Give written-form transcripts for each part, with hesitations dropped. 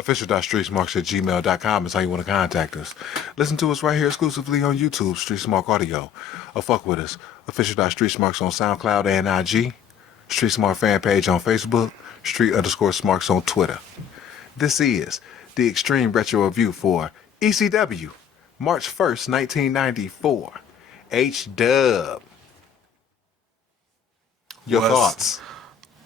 Official.streetsmarks@gmail.com is how you want to contact us. Listen to us right here exclusively on YouTube, Street Smart Audio. Or fuck with us. Official.streetsmarks on SoundCloud and IG. Street Smart fan page on Facebook. Street_Smarks on Twitter. This is the Extreme Retro Review for ECW, March 1st, 1994. H-Dub. Your thoughts.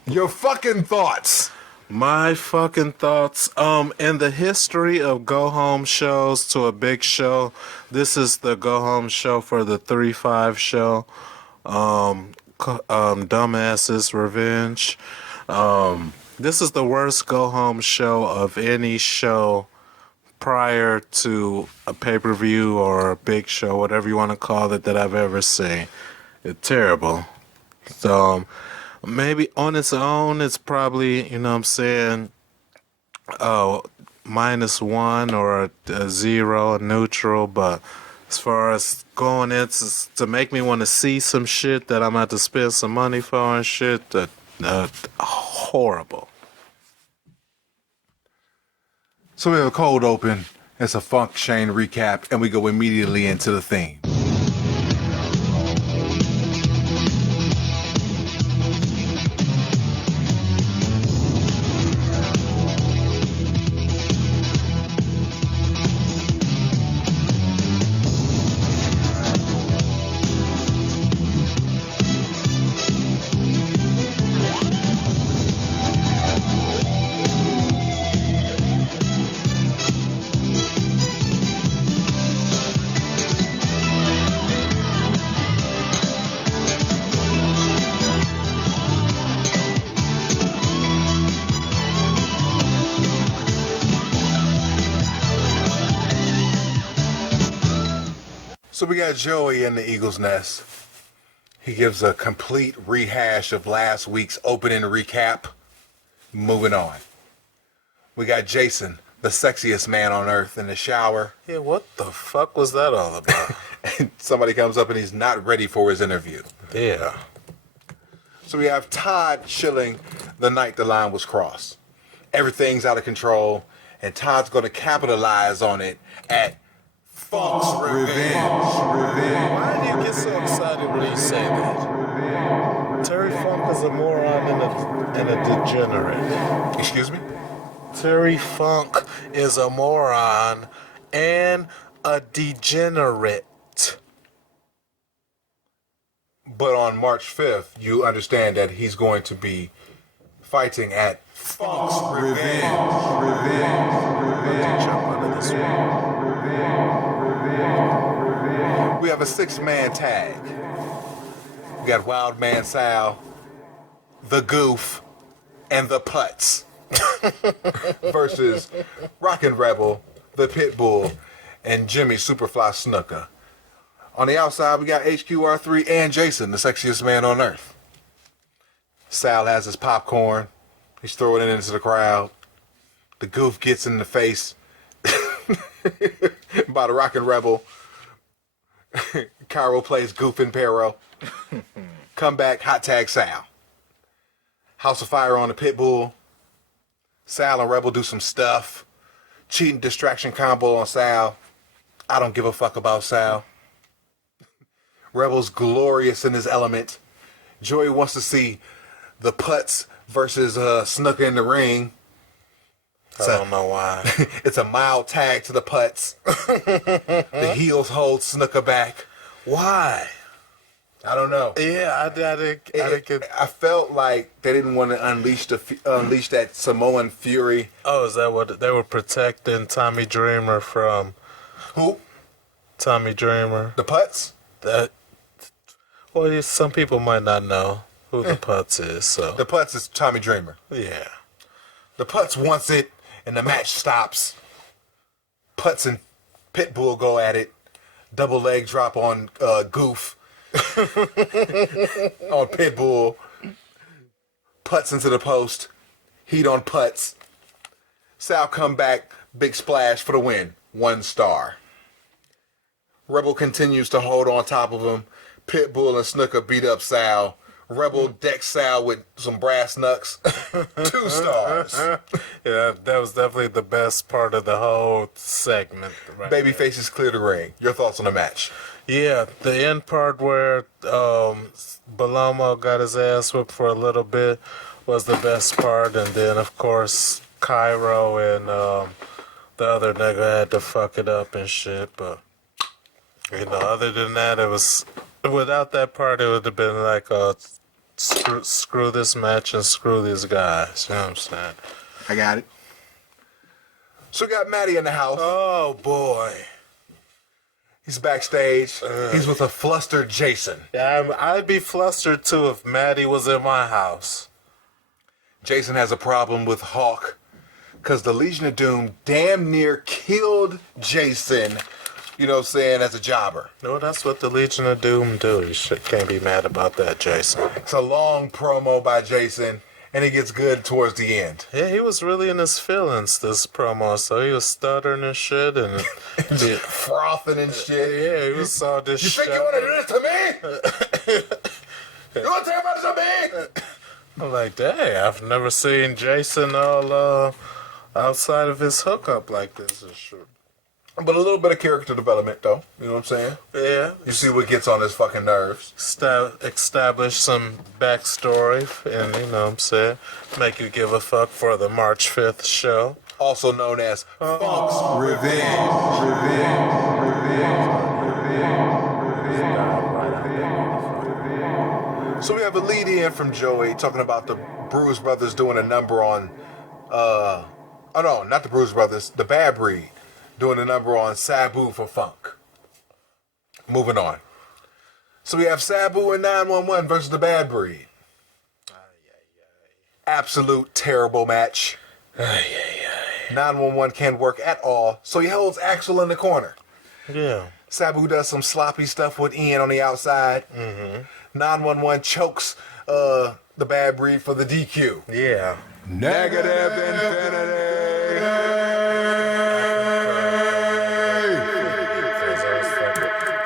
Your fucking thoughts. My fucking thoughts. In the history of go-home shows to a big show, this is the go-home show for the 3-5 show. Dumbasses Revenge. This is the worst go-home show of any show prior to a pay-per-view or a big show, whatever you want to call it, that I've ever seen. It's terrible. So maybe on its own, it's probably, you know what I'm saying, -1 or a 0, a neutral. But as far as going in to make me want to see some shit that I'm going to have to spend some money for and shit, horrible. So we have a cold open. It's a Funk Shane recap, and we go immediately into the theme. So we got Joey in the Eagle's Nest. He gives a complete rehash of last week's opening recap. Moving on. We got Jason, the sexiest man on earth, in the shower. Yeah, what the fuck was that all about? And somebody comes up and he's not ready for his interview. Yeah. So we have Todd Schilling the night the line was crossed. Everything's out of control, and Todd's going to capitalize on it at Funk's Revenge. Why do you get so excited when you say that? Terry Funk is a moron and a degenerate. Excuse me? Terry Funk is a moron and a degenerate. But on March 5th, you understand that he's going to be fighting at Funk's Revenge. Jump under this one. We have a 6-man tag. We got Wild Man Sal, the Goof, and the Putz versus Rockin' Rebel, the Pitbull, and Jimmy Superfly Snuka. On the outside, we got HQR3 and Jason, the sexiest man on earth. Sal has his popcorn. He's throwing it into the crowd. The Goof gets in the face by the Rockin' Rebel. Carver plays Goof and Pero. Come back, hot tag Sal. House of Fire on the Pitbull. Sal and Rebel do some stuff. Cheating distraction combo on Sal. I don't give a fuck about Sal. Rebel's glorious in his element. Joey wants to see the Putz versus Snuka in the ring. I don't know why. It's a mild tag to the Putz. The heels hold Snuka back. Why? I don't know. Yeah, I felt like they didn't want to unleash that Samoan fury. Oh, is that what they were protecting Tommy Dreamer from? Who? Tommy Dreamer. The Putz? Well, some people might not know who the Putz is. So the Putz is Tommy Dreamer. Yeah. The Putz wants it, and the match stops. Putz and Pitbull go at it. Double leg drop on Goof. On Pitbull. Putz into the post. Heat on Putz. Sal come back. Big splash for the win. 1 star. Rebel continues to hold on top of him. Pitbull and Snuka beat up Sal. Rebel decks Sal with some brass knucks. 2 stars. Yeah, that was definitely the best part of the whole segment. Right Baby faces clear the ring. Your thoughts on the match? Yeah, the end part where Balomo got his ass whipped for a little bit was the best part, and then of course Cairo and the other nigga had to fuck it up and shit. But other than that, it was without that part, it would have been like screw this match and screw these guys. You know what I'm saying? I got it. So we got Matty in the house. Oh boy. He's backstage. He's with a flustered Jason. Yeah, I'd be flustered too if Maddie was in my house. Jason has a problem with Hawk because the Legion of Doom damn near killed Jason, you know what I'm saying, as a jobber. No, that's what the Legion of Doom do. You can't be mad about that, Jason. It's a long promo by Jason, and it gets good towards the end. Yeah, he was really in his feelings, this promo, so he was stuttering and shit, and frothing and shit. Yeah, he was all this shit. You think you want to do this to me? You want to talk about this to me? I'm like, dang, I've never seen Jason all outside of his hookup like this and shit. But a little bit of character development, though. You know what I'm saying? Yeah. You see what gets on his fucking nerves. Establish some backstory, and you know what I'm saying, make you give a fuck for the March 5th show. Also known as Funk's Revenge. So we have a lead in from Joey talking about the Bruise Brothers doing a number on, oh no, not the Bruise Brothers, the Bad Breed doing a number on Sabu for Funk. Moving on. So we have Sabu and 911 versus the Bad Breed. Absolute terrible match. 911 can't work at all, so he holds Axel in the corner. Yeah. Sabu does some sloppy stuff with Ian on the outside. 911 chokes the Bad Breed for the DQ. Yeah. Negative infinity.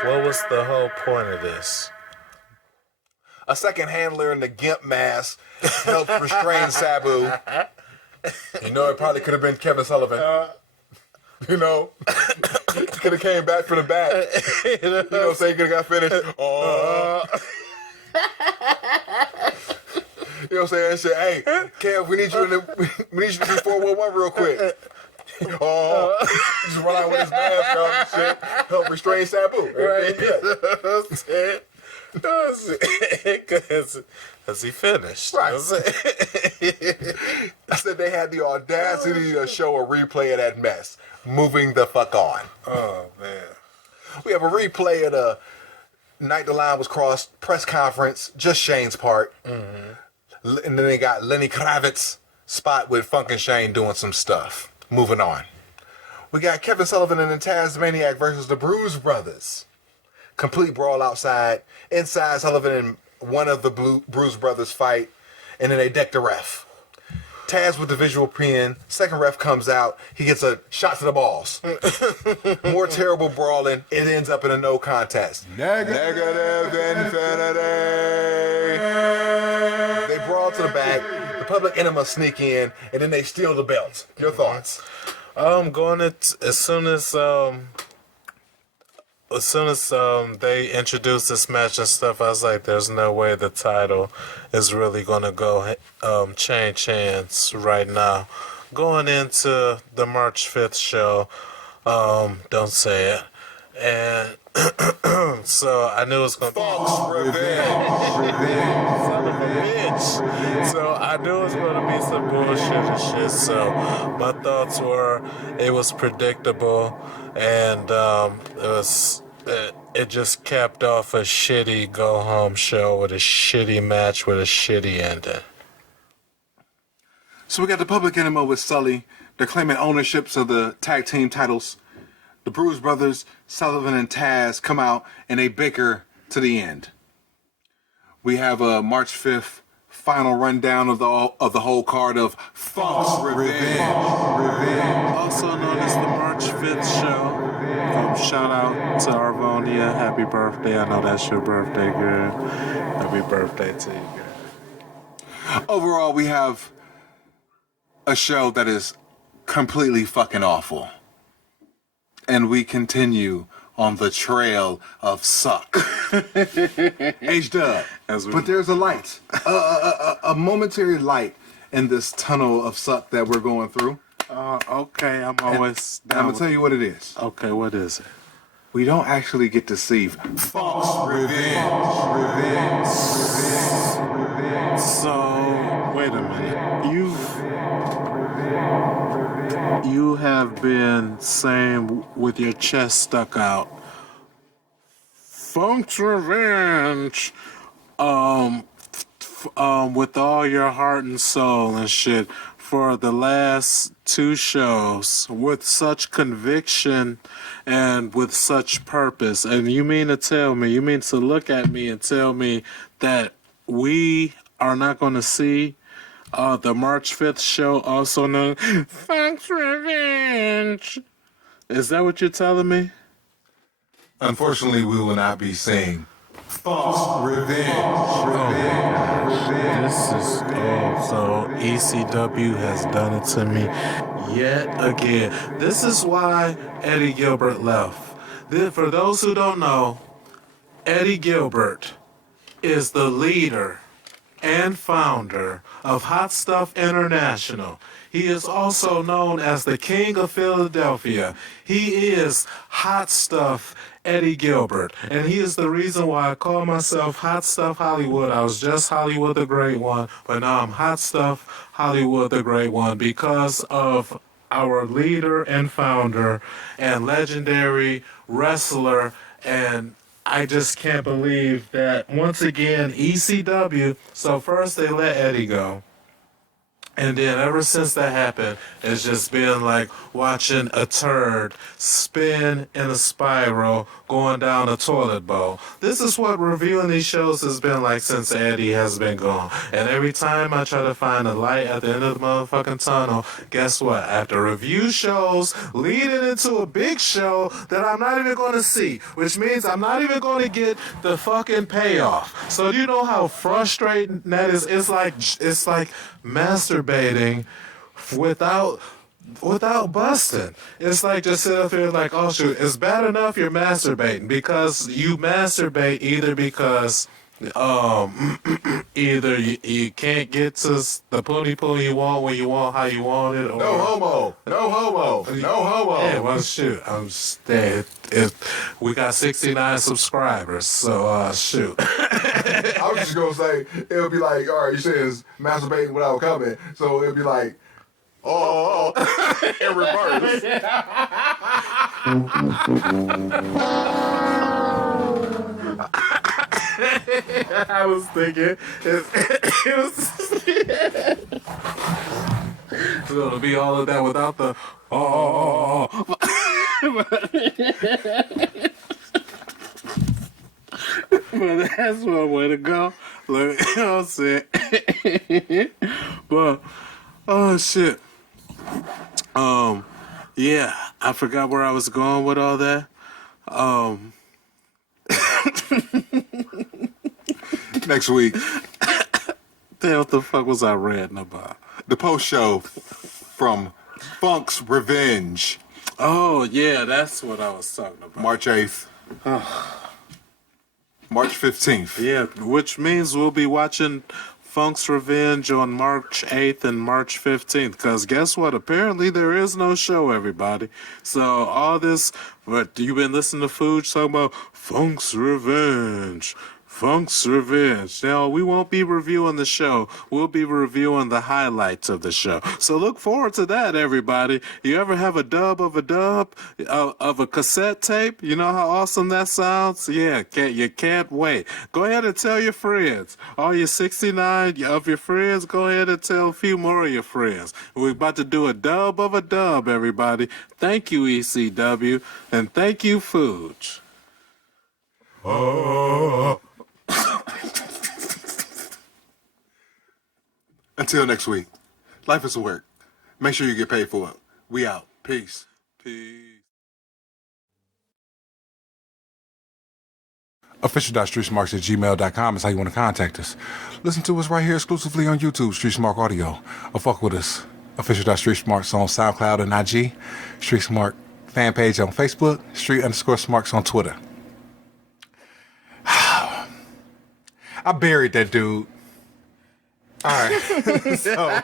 What was the whole point of this? A second handler in the gimp mask helped restrain Sabu. You know, it probably could have been Kevin Sullivan. You know, he could have came back from the back. You know what I'm saying? Could have got finished. You know what I'm saying? And said, hey, Kev, we need you to do 411 real quick. Just run out with his mask on and shit. Help restrain Sabu. Right. Because he finished. Right. I said they had the audacity to show a replay of that mess. Moving the fuck on. Oh, man. We have a replay of the night the line was crossed press conference, just Shane's part. And then they got Lenny Kravitz spot with Funk and Shane doing some stuff. Moving on. We got Kevin Sullivan and the Tasmaniac versus the Bruise Brothers. Complete brawl outside. Inside, Sullivan and one of the Bruise Brothers fight, and then they deck the ref. Taz with the visual pin. Second ref comes out. He gets a shot to the balls. More terrible brawling. It ends up in a no contest. Negative infinity. They brawl to the back. The public enema sneak in, and then they steal the belt. Your thoughts? Going it as soon as they introduced this match and stuff, I was like, there's no way the title is really going to go change hands right now. Going into the March 5th show, don't say it. And so I knew it was going to be... Funk's Revenge. Son of a bitch. So I knew it was going to be some bullshit and shit. So my thoughts were it was predictable, and it just capped off a shitty go-home show with a shitty match with a shitty ending. So we got the public enema with Sully. They're claiming ownerships of the tag team titles. The Bruise Brothers, Sullivan and Taz come out and they bicker to the end. We have a March 5th final rundown of the whole card of Funk's Revenge. Also known as the March 5th show. Shout out to Arvonia. Happy birthday. I know that's your birthday, girl. Happy birthday to you, girl. Overall, we have a show that is completely fucking awful. And we continue on the trail of suck. H-Dub. But there's a light. A momentary light in this tunnel of suck that we're going through. Okay, I'm always down. I'm going to tell you what it is. Okay, what is it? We don't actually get to see Funk's revenge. So, wait a minute. You have been saying with your chest stuck out, Funk's revenge, with all your heart and soul and shit for the last 2 shows with such conviction and with such purpose. And you mean to look at me and tell me that we are not going to see the March 5th show, also known Funk's Revenge? Is that what you're telling me? Unfortunately, we will not be seeing Funk's revenge. This is so ECW has done it to me yet again. This is why Eddie Gilbert left. For those who don't know, Eddie Gilbert is the leader and founder of Hot Stuff International. He is also known as the King of Philadelphia. He is Hot Stuff Eddie Gilbert, and he is the reason why I call myself Hot Stuff Hollywood. I was just Hollywood the Great One, but now I'm Hot Stuff Hollywood the Great One because of our leader and founder and legendary wrestler. And I just can't believe that once again ECW. So first they let Eddie go. And then ever since that happened, it's just been like watching a turd spin in a spiral going down a toilet bowl. This is what reviewing these shows has been like since Eddie has been gone. And every time I try to find a light at the end of the motherfucking tunnel, guess what? After review shows leading into a big show that I'm not even going to see, which means I'm not even going to get the fucking payoff. So you know how frustrating that is? It's like masturbating without busting. It's like just sit up here like, oh shoot, it's bad enough you're masturbating because you masturbate either because either you can't get to the poonie you want when you want how you want it, or No homo. yeah, well shoot, I'm staying. We got 69 subscribers, so shoot. I was just gonna say it'll be like, all right, you saying it's masturbating without coming, so it'll be like, oh, in reverse. I was thinking it was so it'll be all of that without the But that's one way to go. Look, you know what I'm saying? But oh shit. Yeah, I forgot where I was going with all that. Next week, What the fuck was I ranting about? the post show from Funk's Revenge, Oh yeah, that's what I was talking about. March 8th. March 15th. Yeah, which means we'll be watching Funk's Revenge on March 8th and March 15th. Because guess what? Apparently there is no show, everybody. So all this, but you've been listening to Fuj talking about Funk's Revenge. Funk's Revenge. Now, we won't be reviewing the show. We'll be reviewing the highlights of the show. So look forward to that, everybody. You ever have a dub of a cassette tape? You know how awesome that sounds? Yeah, you can't wait. Go ahead and tell your friends. All your 69 of your friends, go ahead and tell a few more of your friends. We're about to do a dub of a dub, everybody. Thank you, ECW, and thank you, Fuj. Until next week, life is a work. Make sure you get paid for it. We out. Peace. Official.streetsmarks@gmail.com is how you want to contact us. Listen to us right here exclusively on YouTube, Street Smart Audio. Or fuck with us Official.StreetSmarts on SoundCloud and IG. Street Smart fan page on Facebook. Street_Smarts on Twitter. I buried that dude. All right. So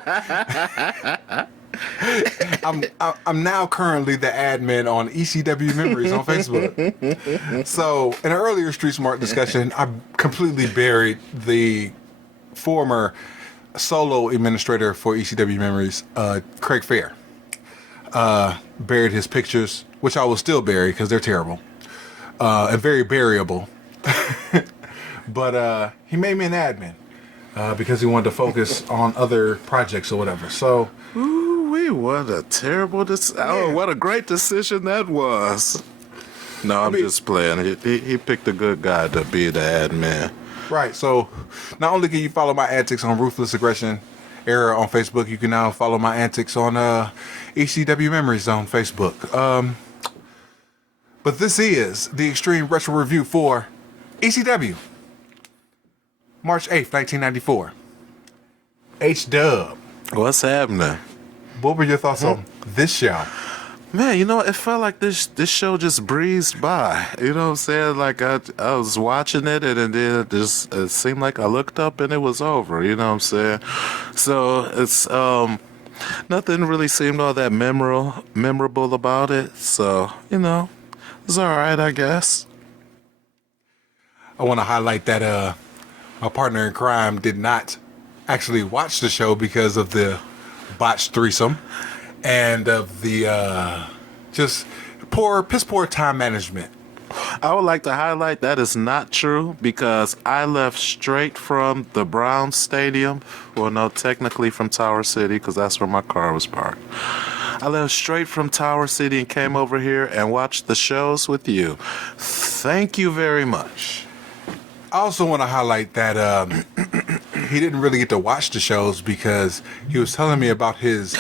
I'm now currently the admin on ECW Memories on Facebook. So in an earlier Street Smart discussion, I completely buried the former solo administrator for ECW Memories, Craig Fair. Buried his pictures, which I will still bury because they're terrible and very buriable. But he made me an admin because he wanted to focus on other projects or whatever. So, what a terrible Oh, what a great decision that was. No, I'm just playing. He picked a good guy to be the admin. Right. So, not only can you follow my antics on Ruthless Aggression Era on Facebook, you can now follow my antics on ECW Memories on Facebook. But this is the Extreme Retro Review for ECW. March 8th, 1994. H-Dub. What's happening? What were your thoughts on this show? Man, you know, it felt like this show just breezed by. You know what I'm saying? Like, I was watching it, and then it seemed like I looked up and it was over. You know what I'm saying? So, it's, nothing really seemed all that memorable about it. So, you know, it's all right, I guess. I want to highlight that my partner in crime did not actually watch the show because of the botched threesome and of the just piss poor time management. I would like to highlight that is not true because I left straight from the Browns Stadium. Well, no, technically from Tower City because that's where my car was parked. I left straight from Tower City and came over here and watched the shows with you. Thank you very much. I also want to highlight that he didn't really get to watch the shows because he was telling me about his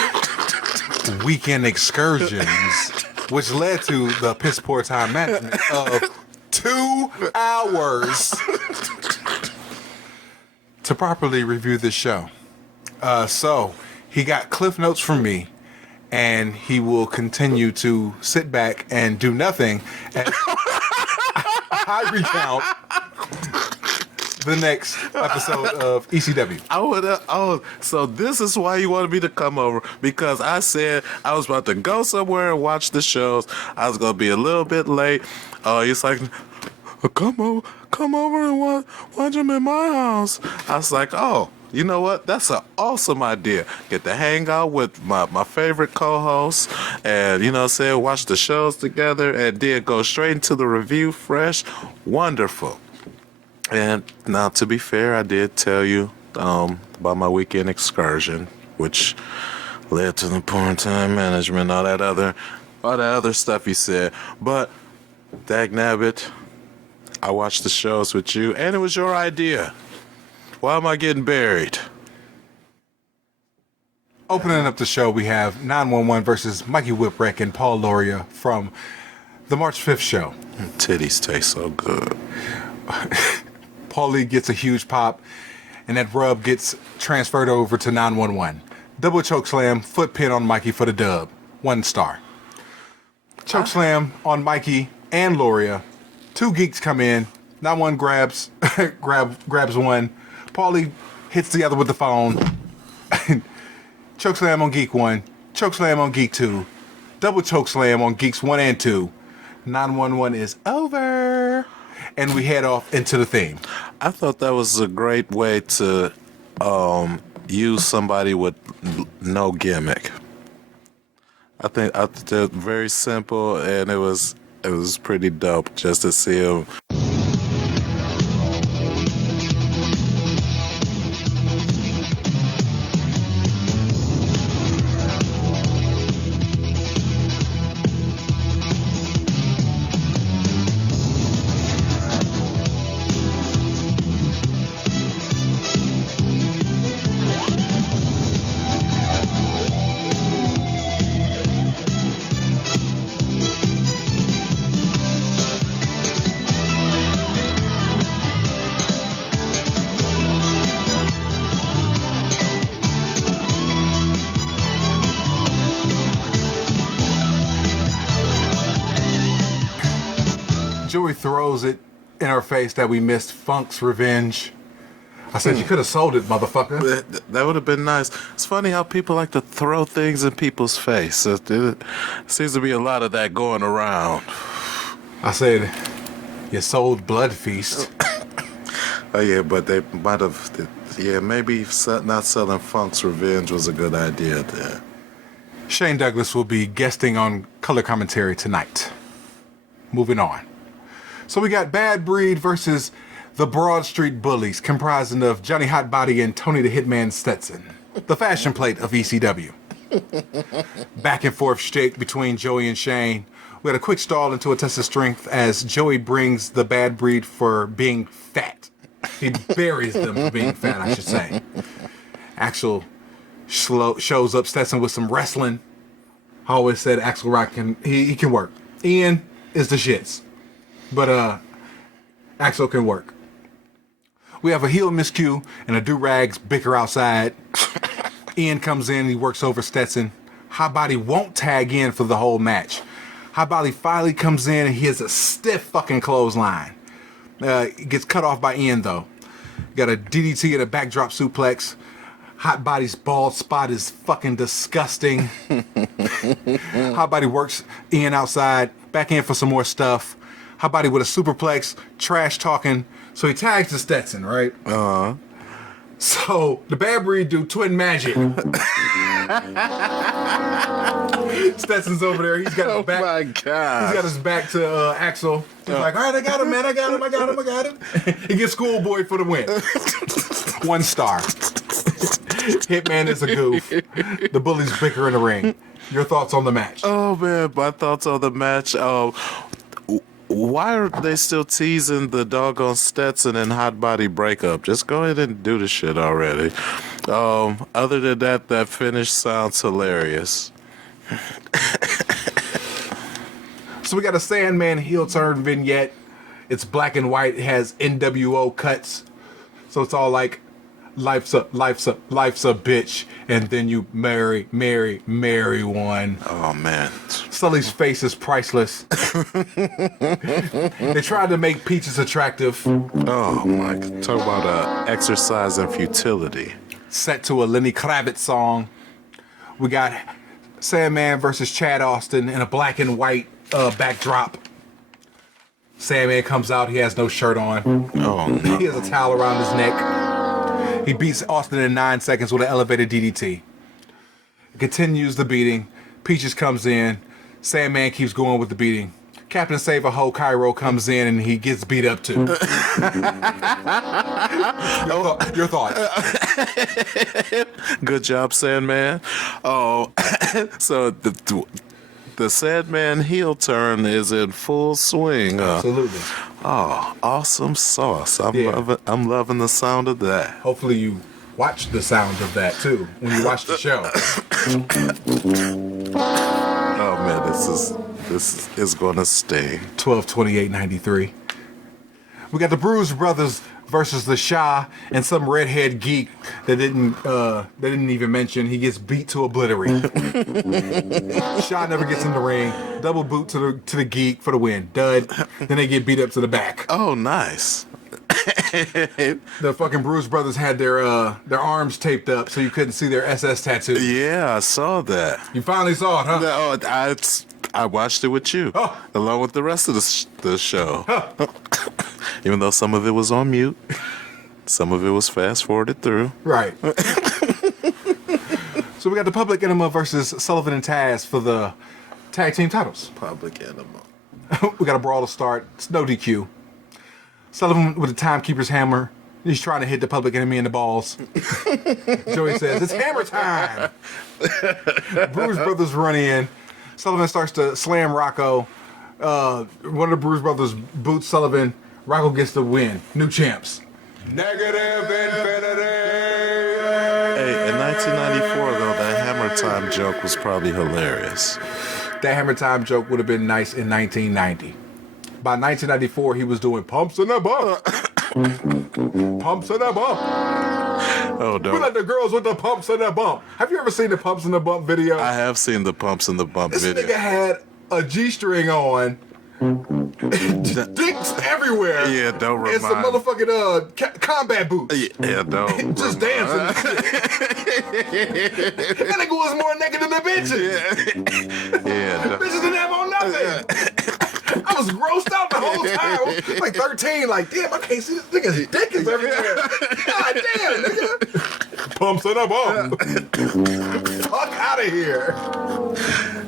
weekend excursions, which led to the piss poor time management of 2 hours to properly review this show. So he got cliff notes from me, and he will continue to sit back and do nothing as I recount the next episode of ECW. So this is why you wanted me to come over, because I said I was about to go somewhere and watch the shows. I was gonna be a little bit late. He's like, come over and watch them in my house. I was like, oh, you know what? That's an awesome idea. Get to hang out with my favorite co-hosts and, you know what I'm saying, watch the shows together and then go straight into the review fresh. Wonderful. And now, to be fair, I did tell you about my weekend excursion, which led to the poor time management, all that other stuff you said. But, dagnabbit, I watched the shows with you, and it was your idea. Why am I getting buried? Opening up the show, we have 911 versus Mikey Whipwreck and Paul Loria from the March 5th show. Titties taste so good. Paulie gets a huge pop, and that rub gets transferred over to 911. Double choke slam, foot pin on Mikey for the dub. 1 star. Choke slam on Mikey and Loria. 2 geeks come in. 911 grabs one. Paulie hits the other with the phone. Choke slam on Geek 1. Choke slam on Geek 2. Double choke slam on Geeks 1 and 2. 911 is over. And we head off into the theme. I thought that was a great way to use somebody with no gimmick. I think they're very simple, and it was pretty dope just to see him. Joey throws it in our face that we missed Funk's revenge. I said, you could have sold it, motherfucker. That would have been nice. It's funny how people like to throw things in people's face. It seems to be a lot of that going around. I said, you sold Blood Feast. Oh, yeah, but they might have... Yeah, maybe not selling Funk's revenge was a good idea there. Shane Douglas will be guesting on color commentary tonight. Moving on. So we got Bad Breed versus the Broad Street Bullies, comprising of Johnny Hotbody and Tony the Hitman Stetson, the fashion plate of ECW. Back and forth shake between Joey and Shane. We had a quick stall into a test of strength as Joey brings the Bad Breed for being fat. He buries them for being fat, I should say. Axel shows up Stetson with some wrestling. I always said Axel Rock he can work. Ian is the shits. But Axel can work. We have a heel miscue and a do-rags bicker outside. Ian comes in, he works over Stetson. Hotbody won't tag in for the whole match. Hotbody finally comes in and he has a stiff fucking clothesline. Gets cut off by Ian though. Got a DDT and a backdrop suplex. Hotbody's bald spot is fucking disgusting. Hotbody works Ian outside, back in for some more stuff. Hotbody with a superplex, trash talking. So he tags to Stetson, right? Uh-huh. So the Bad Breed do twin magic. Stetson's over there. He's got his back. Oh my God. He's got his back to Axel. He's like, all right, I got him, man. I got him. He gets Schoolboy for the win. 1 star. Hitman is a goof. The Bullies bicker in the ring. Your thoughts on the match? Oh, man, my thoughts on the match. Why are they still teasing the doggone Stetson and Hotbody breakup? Just go ahead and do the shit already. Other than that finish sounds hilarious. So we got a Sandman heel turn vignette. It's black and white. It has NWO cuts. So it's all like, life's a bitch, and then you marry one. Oh, man. Sully's face is priceless. They tried to make Peaches attractive. Oh, my. Talk about exercise and futility. Set to a Lenny Kravitz song. We got Sandman versus Chad Austin in a black and white backdrop. Sandman comes out. He has no shirt on. Oh, no. He has a towel around his neck. He beats Austin in 9 seconds with an elevated DDT. Continues the beating. Peaches comes in. Sandman keeps going with the beating. Captain Save-A-Ho Cairo comes in and he gets beat up too. Your thoughts? Good job, Sandman. Oh, so the Sandman heel turn is in full swing. Absolutely. Oh, awesome sauce. I'm loving the sound of that. Hopefully you watch the sound of that too when you watch the show. Oh man, this is gonna sting. 12/28/93. We got the Bruise Brothers versus the Shah and some redhead geek that didn't even mention. He gets beat to obliterate. Shah never gets in the ring. Double boot to the geek for the win. Dud. Then they get beat up to the back. Oh, nice. The fucking Bruise Brothers had their arms taped up so you couldn't see their SS tattoo. Yeah, I saw that. You finally saw it, huh? No, I watched it with you, along with the rest of the show. Even though some of it was on mute, some of it was fast forwarded through. Right. So we got the Public Enema versus Sullivan and Taz for the tag team titles. Public Enema. We got a brawl to start. It's no DQ. Sullivan with the timekeeper's hammer. He's trying to hit the Public Enemy in the balls. Joey says, it's hammer time. Bruise Brothers run in. Sullivan starts to slam Rocco. One of the Bruise Brothers boots Sullivan. Rocco gets the win. New champs. Negative infinity. Hey, in 1994, though, that hammer time joke was probably hilarious. That hammer time joke would have been nice in 1990. By 1994, he was doing pumps in the bump. Pumps in the bump. Oh, no. We like the girls with the pumps in the bump. Have you ever seen the pumps in the bump video? I have seen the pumps in the bump This video. nigga had a G-string on Dicks everywhere. Yeah, don't remind. And some motherfucking combat boots. Yeah, don't. Just dancing. That nigga was more naked than the bitches. Yeah. The bitches didn't have on nothing. I was grossed out the whole time. I was like 13, like, damn, I can't see this nigga's dick is everywhere. God damn, nigga. Pumps in a bump. Fuck out of here.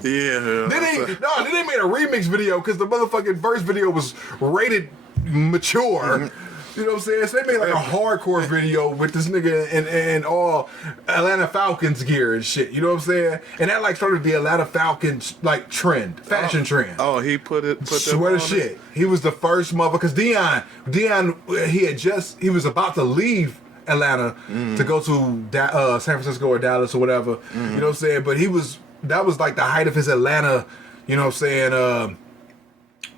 Yeah. Then they made a remix video because the motherfucking first video was rated mature. You know what I'm saying? So they made like a hardcore video with this nigga and all Atlanta Falcons gear and shit. You know what I'm saying? And that like started the Atlanta Falcons like fashion trend. Oh, he put Swear to shit. He was the first motherfucker. Because Dion, he was about to leave Atlanta to go to San Francisco or Dallas or whatever. You know what I'm saying? But that was like the height of his Atlanta, you know what I'm saying,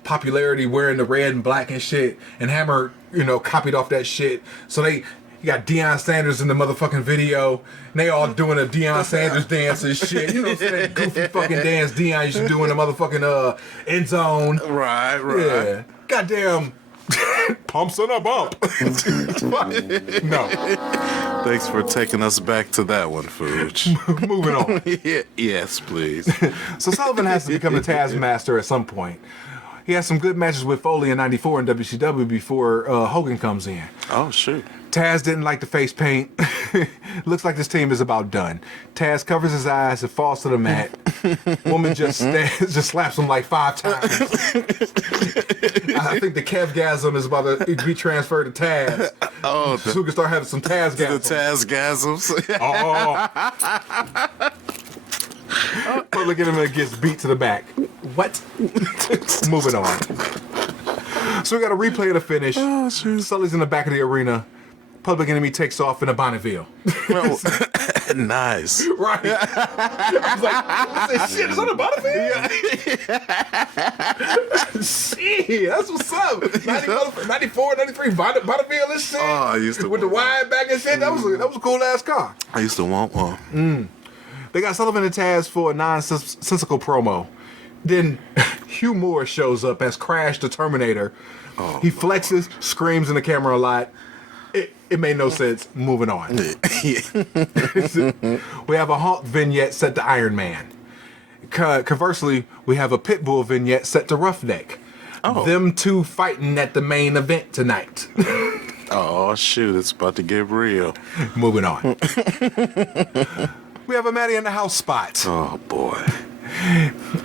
popularity, wearing the red and black and shit. And Hammer, you know, copied off that shit. So you got Deion Sanders in the motherfucking video. And they all doing a Deion Sanders dance and shit. You know what I'm saying? Goofy fucking dance Deion used to do in the motherfucking end zone. Right. Yeah. Goddamn. Pumps in a bump. No. Thanks for taking us back to that one, Fuj. Moving on. Yeah, yes, please. So Sullivan has to become the Taskmaster at some point. He has some good matches with Foley in '94 in WCW before Hogan comes in. Oh, shoot. Taz didn't like the face paint. Looks like this team is about done. Taz covers his eyes and falls to the mat. Woman just slaps him like 5 times. I think the Kevgasm is about to be transferred to Taz. Oh, so we can start having some Tazgasms. The Tazgasms. Look at him and gets beat to the back. What? Moving on. So we got a replay of the finish. Oh, shoot. Sully's in the back of the arena. Public Enemy takes off in a Bonneville. Nice. Right. I said, shit, it's on the Bonneville? Shit, that's what's up. 94, 93, Bonneville and shit. Oh, I used to with the wide back and shit. That was a cool ass car. I used to want one. They got Sullivan and Taz for a nonsensical promo. Then Hugh Moore shows up as Crash the Terminator. Oh. He flexes, screams in the camera a lot. It made no sense. Moving on. We have a Hulk vignette set to Iron Man. Conversely, we have a Pitbull vignette set to Roughneck. Oh. Them two fighting at the main event tonight. Oh, shoot. It's about to get real. Moving on. We have a Matty in the House spot. Oh, boy.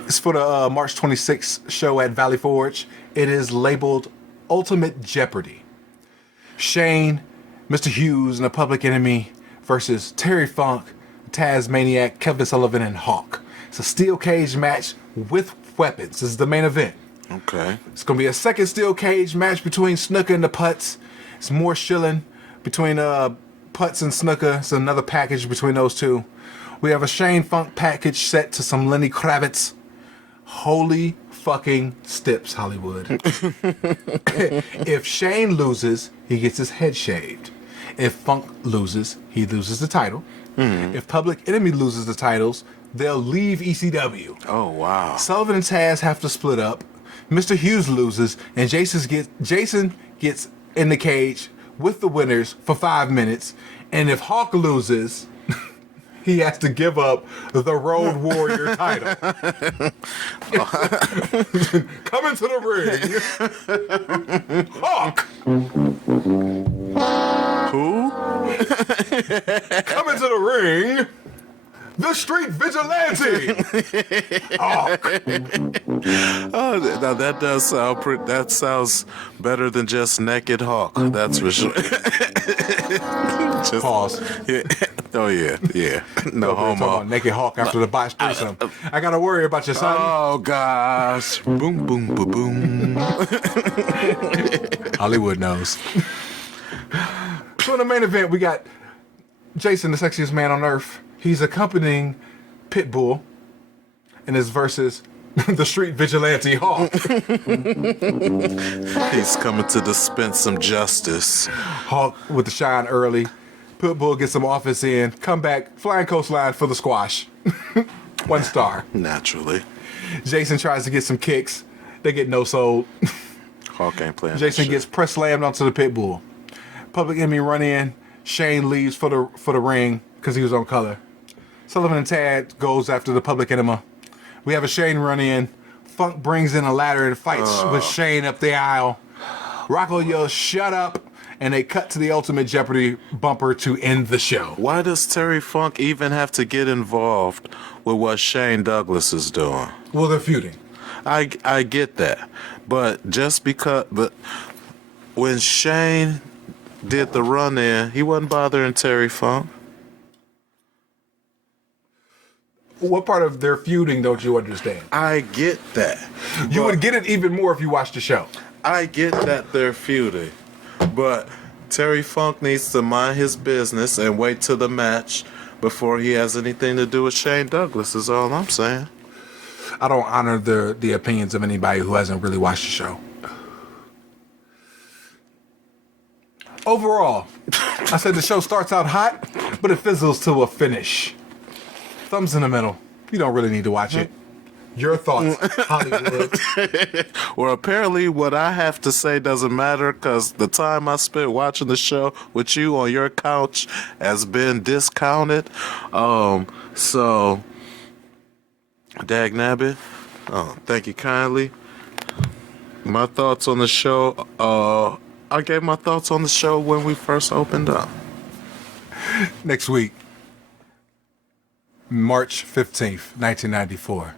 It's for the March 26th show at Valley Forge. It is labeled Ultimate Jeopardy. Shane, Mr. Hughes, and the Public Enemy versus Terry Funk, Tasmaniac, Kevin Sullivan, and Hawk. It's a steel cage match with weapons. This is the main event. Okay. It's going to be a second steel cage match between Snuka and the Putz. It's more shilling between Putz and Snuka. It's another package between those two. We have a Shane Funk package set to some Lenny Kravitz. Holy fucking stips, Hollywood. If Shane loses, he gets his head shaved. If Funk loses, he loses the title. If Public Enemy loses the titles, they'll leave ECW. Oh, wow. Sullivan and Taz have to split up. Mr. Hughes loses, and Jason gets in the cage with the winners for 5 minutes. And if Hawk loses, he has to give up the Road Warrior title. Come into the ring. Hawk. Who? Come into the ring. The Street Vigilante. Hawk. Oh, now that does sound that sounds better than just Naked Hawk. That's for sure. Pause. Yeah. Oh yeah. No homo. Naked Hawk after the botched threesome. I gotta worry about your son. Oh gosh. Boom boom boom boom. Hollywood knows. So in the main event, we got Jason, the sexiest man on earth. He's accompanying Pitbull in his versus the Street Vigilante Hawk. He's coming to dispense some justice. Hawk with the shine early. Pitbull gets some offense in. Come back. Flying coastline for the squash. 1 star. Naturally. Jason tries to get some kicks. They get no sold. Hawk ain't playing. Jason gets press slammed onto the pit bull. Public Enemy run in. Shane leaves for the ring because he was on color. Sullivan and Tad goes after the Public Enema. We have a Shane run in. Funk brings in a ladder and fights with Shane up the aisle. Rocco yells, "Shut up!" And they cut to the Ultimate Jeopardy bumper to end the show. Why does Terry Funk even have to get involved with what Shane Douglas is doing? Well, they're feuding. I get that, but when Shane did the run in, he wasn't bothering Terry Funk. What part of their feuding don't you understand? I get that. You would get it even more if you watched the show. I get that they're feuding, but Terry Funk needs to mind his business and wait till the match before he has anything to do with Shane Douglas, is all I'm saying. I don't honor the opinions of anybody who hasn't really watched the show. Overall, I said the show starts out hot, but it fizzles to a finish. Thumbs in the middle. You don't really need to watch it. Your thoughts, Hollywood. Well, apparently what I have to say doesn't matter because the time I spent watching the show with you on your couch has been discounted. So, Dag Nabbit, thank you kindly. My thoughts on the show, I gave my thoughts on the show when we first opened up. Next week, March 15th, 1994.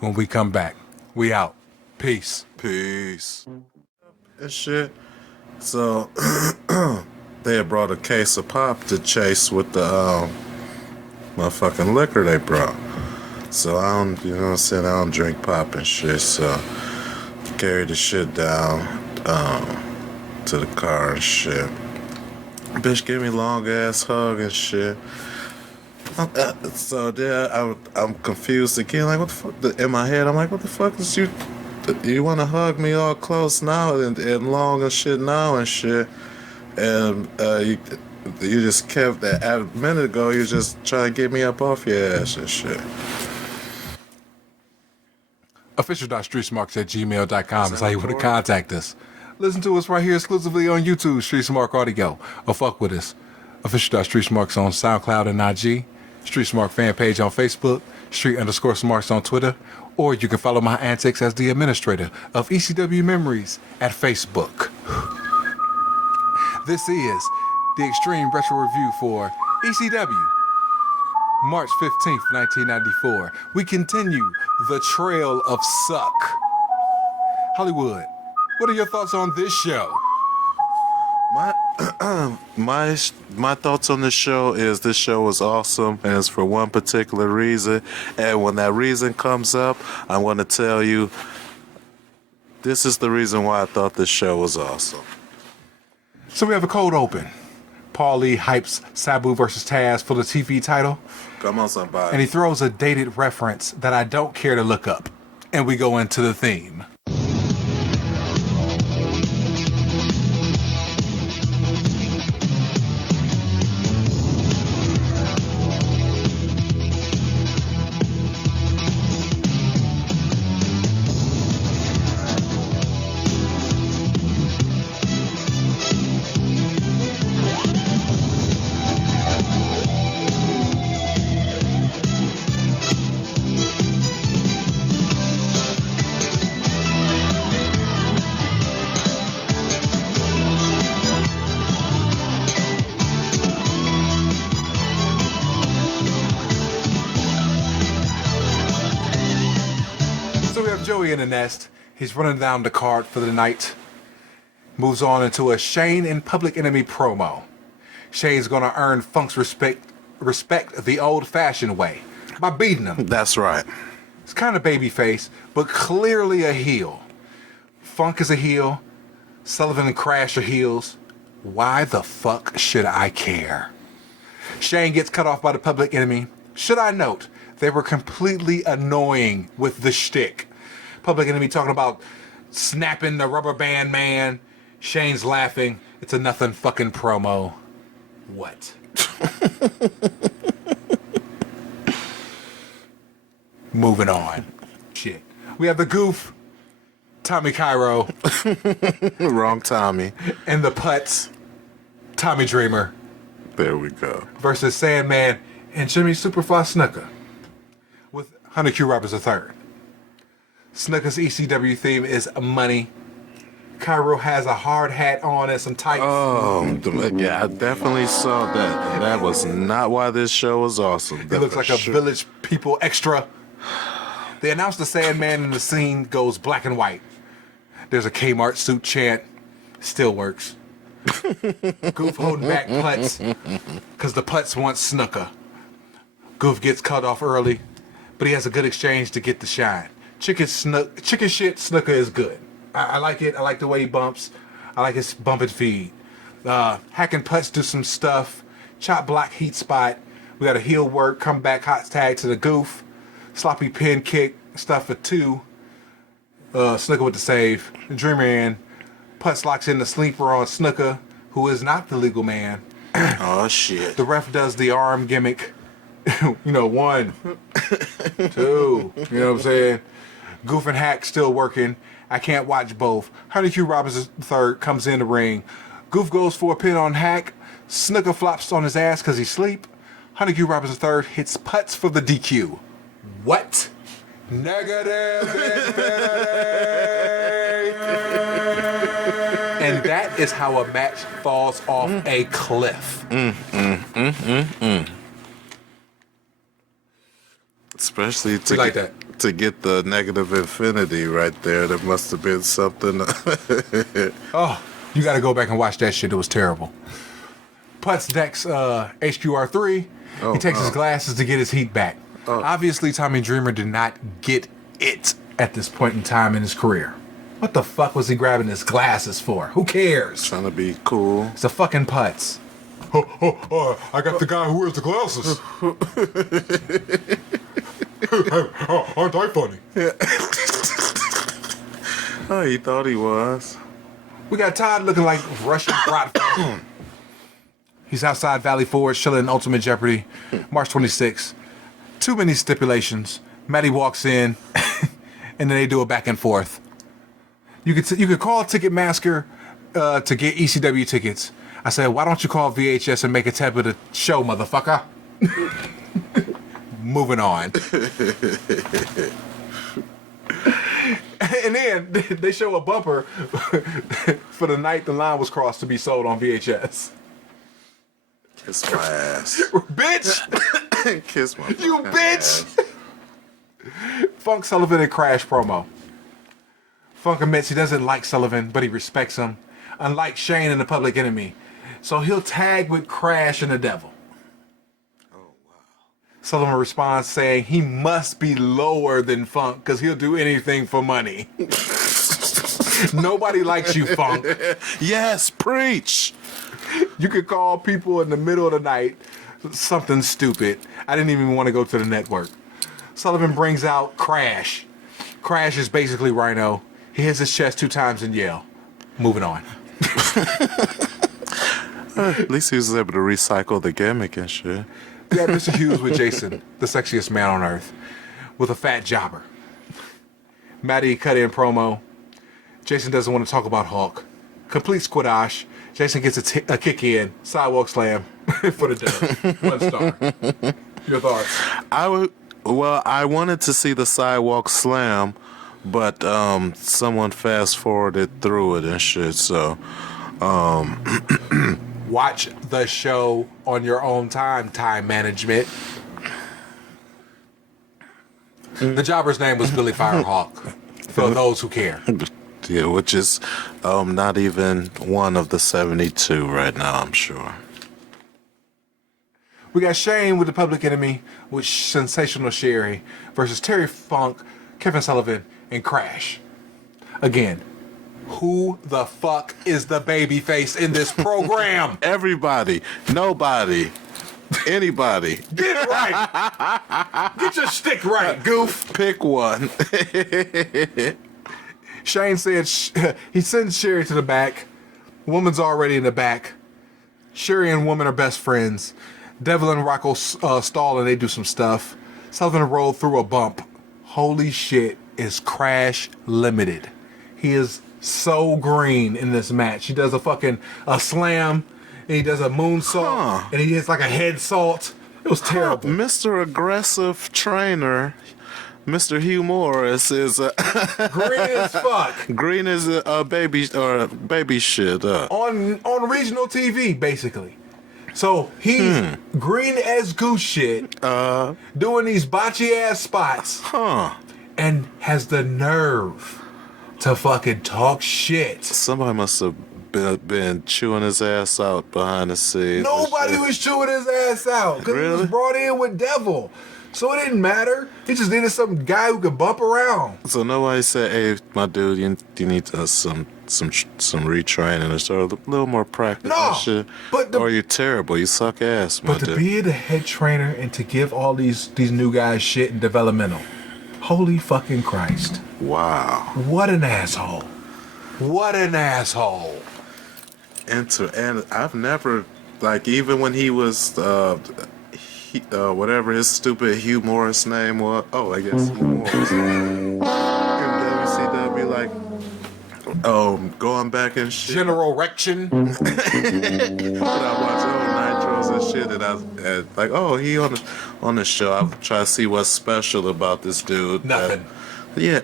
When we come back, we out. Peace. Peace. And shit. So, they had brought a case of pop to chase with the motherfucking liquor they brought. So I don't, you know what I'm saying, I don't drink pop and shit, so carried the shit down to the car and shit. Bitch gave me a long ass hug and shit. So there, I'm confused again. Like, what the fuck? In my head, I'm like, what the fuck is you? You want to hug me all close now and long and shit now and shit? And you just kept that. A minute ago, you just trying to get me up off your ass and shit. Official.streetsmarks@gmail.com is how you want to contact us. Listen to us right here exclusively on YouTube, Street Smart Audio, or fuck with us. Official.streetsmarks on SoundCloud and IG. Street Smart fan page on Facebook, Street_Smarks on Twitter, or you can follow my antics as the administrator of ECW Memories at Facebook. This is the Extreme Retro Review for ECW, March 15th, 1994. We continue the trail of suck. Hollywood, what are your thoughts on this show? My thoughts on this show is this show is awesome, and it's for one particular reason. And when that reason comes up, I want to tell you this is the reason why I thought this show was awesome. So we have a cold open. Paul Lee hypes Sabu versus Taz for the TV title. Come on, somebody. And he throws a dated reference that I don't care to look up. And we go into the theme. Joey in the nest. He's running down the card for the night. Moves on into a Shane and Public Enemy promo. Shane's gonna earn Funk's respect the old-fashioned way by beating him. That's right. It's kind of babyface, but clearly a heel. Funk is a heel. Sullivan and Crash are heels. Why the fuck should I care? Shane gets cut off by the Public Enemy. Should I note, they were completely annoying with the shtick. Public Enemy talking about snapping the rubber band man. Shane's laughing. It's a nothing fucking promo. What? Moving on. Shit. We have the goof. Tommy Cairo. Wrong Tommy. And the Putz, Tommy Dreamer. There we go. Versus Sandman and Jimmy Superfly Snuka. With Hunter Q. Roberts III. Snuka's ECW theme is money. Cairo has a hard hat on and some tights. Oh, yeah, I definitely saw that. That was not why this show was awesome. He looks like a Village People extra. They announced the Sandman in the scene goes black and white. There's a Kmart suit chant. Still works. Goof holding back Putz because the Putz wants Snuka. Goof gets cut off early, but he has a good exchange to get the shine. Chicken shit Snuka is good. I like it. I like the way he bumps. I like his bump and feed. Hack and Putz do some stuff. Chop block heat spot. We got a heel work. Come back hot tag to the Goof. Sloppy pin kick. Stuff for 2. Snuka with the save. The Dreamer in. Putz locks in the sleeper on Snuka, who is not the legal man. Oh, shit. The ref does the arm gimmick. 1, 2. You know what I'm saying? Goof and Hack still working. I can't watch both. Hunter Q. Roberts III comes in the ring. Goof goes for a pin on Hack. Snuka flops on his ass because he's asleep. Hunter Q. Roberts III hits Putz for the DQ. What? Negative infinity. And that is how a match falls off a cliff. Especially to get the negative infinity right there. There must have been something. Oh, you got to go back and watch that shit. It was terrible. Putz decks HQR3. He takes his glasses to get his heat back. Obviously, Tommy Dreamer did not get it at this point in time in his career. What the fuck was he grabbing his glasses for? Who cares? Trying to be cool. It's a fucking Putz. I got the guy who wears the glasses. Aren't I funny? Oh, he thought he was. We got Todd looking like Russian Bratfield. He's outside Valley Forge, chilling in Ultimate Jeopardy, March 26th. Too many stipulations. Maddie walks in, and then they do a back and forth. You could call Ticketmaster to get ECW tickets. I said, why don't you call VHS and make a tab of the show, motherfucker? Moving on. And then they show a bumper for the night the line was crossed to be sold on VHS. Kiss my ass. Bitch! Kiss my You bitch! Ass. Funk Sullivan and Crash promo. Funk admits he doesn't like Sullivan, but he respects him, unlike Shane and the Public Enemy. So he'll tag with Crash and the Devil. Oh, wow. Sullivan responds saying he must be lower than Funk because he'll do anything for money. Nobody likes you, Funk. Yes, preach. You could call people in the middle of the night something stupid. I didn't even want to go to the network. Sullivan brings out Crash. Crash is basically Rhino. He hits his chest 2 times and yell. Moving on. At least he was able to recycle the gimmick and shit. We got Mr. Hughes with Jason, the sexiest man on earth, with a fat jobber. Maddie cut in promo. Jason doesn't want to talk about Hulk. Complete squidash. Jason gets a kick in. Sidewalk slam for the dub. 1 star. Your thoughts? I wanted to see the sidewalk slam, but someone fast forwarded through it and shit. So, watch the show on your own time. Time management. The jobber's name was Billy Firehawk. For those who care. Yeah, which is not even one of the 72 right now, I'm sure. We got Shane with the Public Enemy with Sensational Sherry versus Terry Funk, Kevin Sullivan, and Crash. Again, who the fuck is the babyface in this program? Everybody. Nobody. Anybody. Get it right. Get your stick right, goof. Pick one. Shane said he sends Sherry to the back. Woman's already in the back. Sherry and woman are best friends. Devil and Rocco stall and they do some stuff. Sullivan rolled through a bump. Holy shit, is Crash limited. He is so green in this match. He does a slam, and he does a moonsault, and he hits like a head salt. It was terrible. Mr. Aggressive Trainer, Mr. Hugh Morris is Green as fuck. green as a baby or baby shit. On regional TV, basically. So he's green as goose shit, doing these botchy ass spots, and has the nerve to fucking talk shit. Somebody must have been chewing his ass out behind the scenes. Nobody was chewing his ass out because he was Really? brought in with Devil. So it didn't matter. He just needed some guy who could bump around. So nobody said, "Hey, my dude, you need some retraining or sort of a little more practice." No, and shit. but or you're terrible. You suck ass, my But to dude. be the head trainer and to give all these new guys shit and developmental, holy fucking Christ! Wow. What an asshole! What an asshole! And I've never, like, even when he was whatever his stupid Hugh Morris name was. Oh, I guess Hugh Morris. In WCW, like, going back and shit. General Rection. But I watch Nitros and shit, and I like, oh, he on the show. I try to see what's special about this dude. Nothing. Yeah.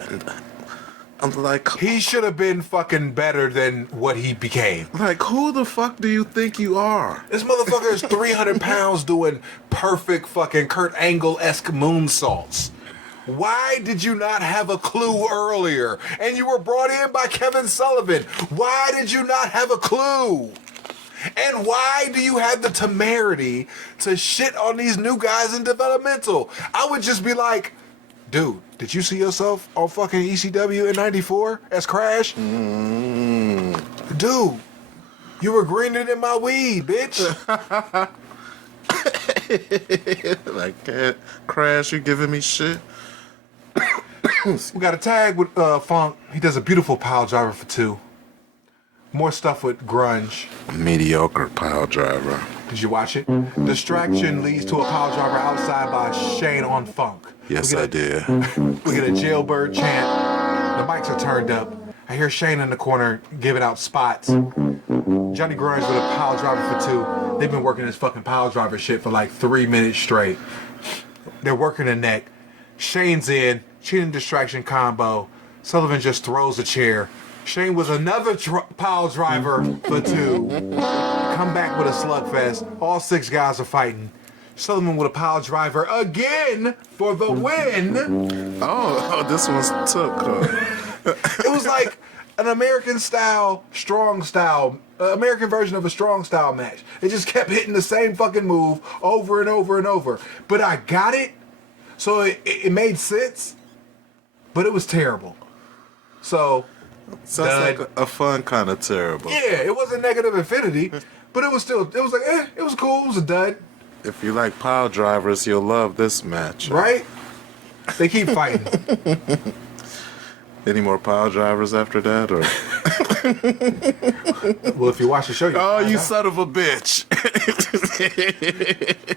I'm like, He should have been fucking better than what he became. like, who the fuck do you think you are? This motherfucker is 300 pounds doing perfect fucking Kurt Angle-esque moonsaults. Why did you not have a clue earlier? And you were brought in by Kevin Sullivan. Why did you not have a clue? And why do you have the temerity to shit on these new guys in developmental? I would just be like, dude, did you see yourself on fucking ECW in 94 as Crash? Dude, you were greener than my weed, bitch. Like, Crash, you giving me shit? We got a tag with Funk. He does a beautiful pile driver for 2. More stuff with grunge. Mediocre pile driver. Did you watch it? Distraction leads to a pile driver outside by Shane on Funk. Yes, I did. We get a jailbird chant. The mics are turned up. I hear Shane in the corner giving out spots. Johnny Grunge with a pile driver for 2. They've been working this fucking pile driver shit for like 3 minutes straight. They're working the neck. Shane's in. Cheating distraction combo. Sullivan just throws a chair. Shane was another pile driver for 2. Come back with a slugfest. All 6 guys are fighting. Sullivan with a pile driver again for the win. Oh, this one's took. It was like an American version of a strong style match. It just kept hitting the same fucking move over and over and over. But I got it, so it made sense, but it was terrible. So, Sounds like a fun kind of terrible. yeah, it wasn't negative infinity, but it was like, it was cool, it was a dud. If you like pile drivers, you'll love this match. Right? They keep fighting. Any more pile drivers after that, or? Well, if you watch the show, you Oh, find you out. son of a bitch!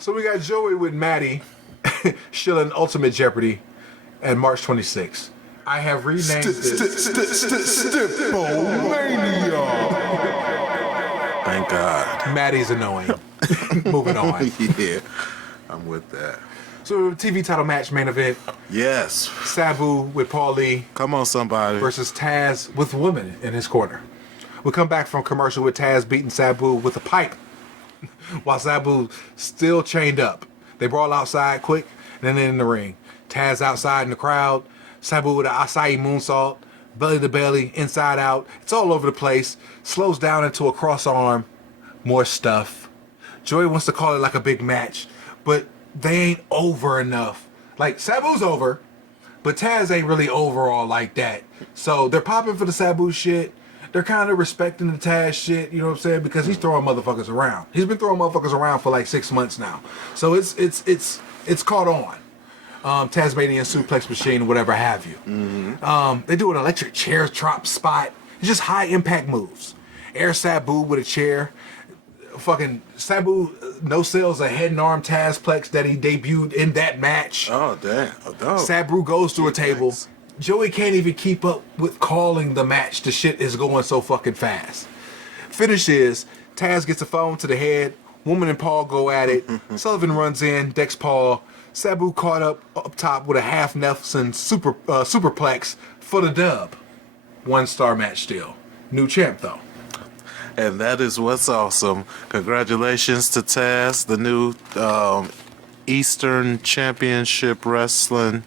So we got Joey with Maddie, Shilling Ultimate Jeopardy, and March 26th. I have renamed this. Thank God. Maddie's annoying. Moving on. Yeah, I'm with that. So TV title match main event: Yes. Sabu with Paul Lee Come on, somebody. versus Taz with woman in his corner. We come back from commercial with Taz beating Sabu with a pipe, while Sabu still chained up. They brawl outside quick, and then in the ring. Taz outside in the crowd. Sabu with an acai moonsault, belly to belly, inside out. It's all over the place. Slows down into a cross arm. More stuff. Joey wants to call it like a big match, but they ain't over enough. Like, Sabu's over, but Taz ain't really overall like that. So they're popping for the Sabu shit. They're kind of respecting the Taz shit, you know what I'm saying? Because he's throwing motherfuckers around. He's been throwing motherfuckers around for like 6 months now. So it's caught on. Tasmanian suplex machine, whatever have you. They do an electric chair drop spot. It's just high impact moves. Air Sabu with a chair. Fucking Sabu no sells a head and arm Tazplex that he debuted in that match. Oh, damn. Oh, Sabu goes to a table. Joey can't even keep up with calling the match. The shit is going so fucking fast. Finish is, Taz gets a phone to the head. Woman and Paul go at it. Sullivan runs in, decks Paul. Sabu caught up top with a half Nelson superplex for the dub. 1-star match still. New champ though. And that is what's awesome. Congratulations to Taz, the new Eastern Championship Wrestling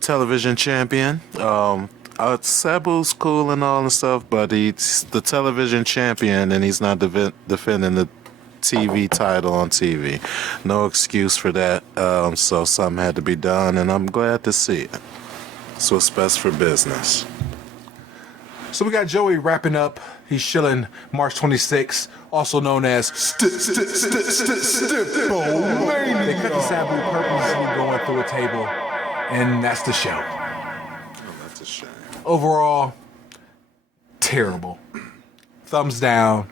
television champion. Sabu's cool and all and stuff, but he's the television champion and he's not defending the TV title on TV. No excuse for that. So something had to be done, and I'm glad to see it. So it's best for business. So we got Joey wrapping up. He's shilling March 26th, also known as They cut to Sabu purposely going through a table, and that's the show. Oh, that's a shame. Overall, terrible. Thumbs down.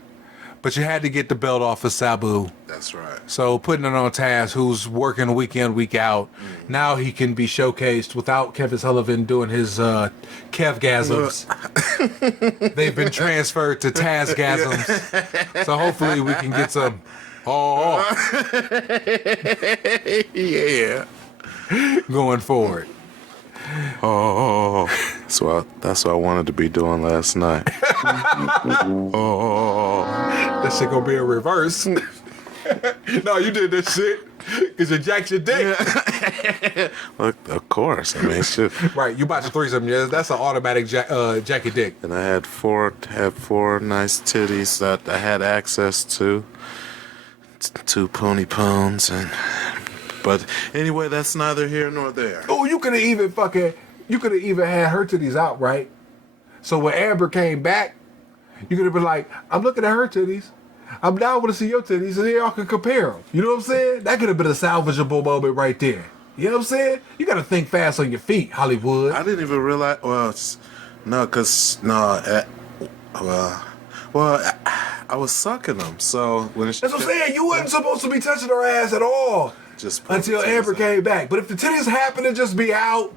But you had to get the belt off of Sabu. That's right. So putting it on Taz, who's working week in, week out, now he can be showcased without Kevin Sullivan doing his Kevgasms. They've been transferred to Tazgasms. So hopefully we can get some Yeah. going forward. That's what I wanted to be doing last night. That shit gonna be a reverse. No, you did this shit because you jacked your dick. Look, of course. I mean, shit. Right, you bought your threesome. Yeah, that's an automatic jack your dick. And I had four nice titties that I had access to. 2 pony poons but anyway, that's neither here nor there. Oh, you could have even had her titties out, right? So when Amber came back, you could have been like, I'm looking at her titties. I'm down to see your titties, and then y'all can compare them. You know what I'm saying? That could have been a salvageable moment right there. You know what I'm saying? You got to think fast on your feet, Hollywood. I didn't even realize. I was sucking them. So when that's what I'm saying. You wasn't supposed to be touching her ass at all until Amber came back. But if the titties happened to just be out,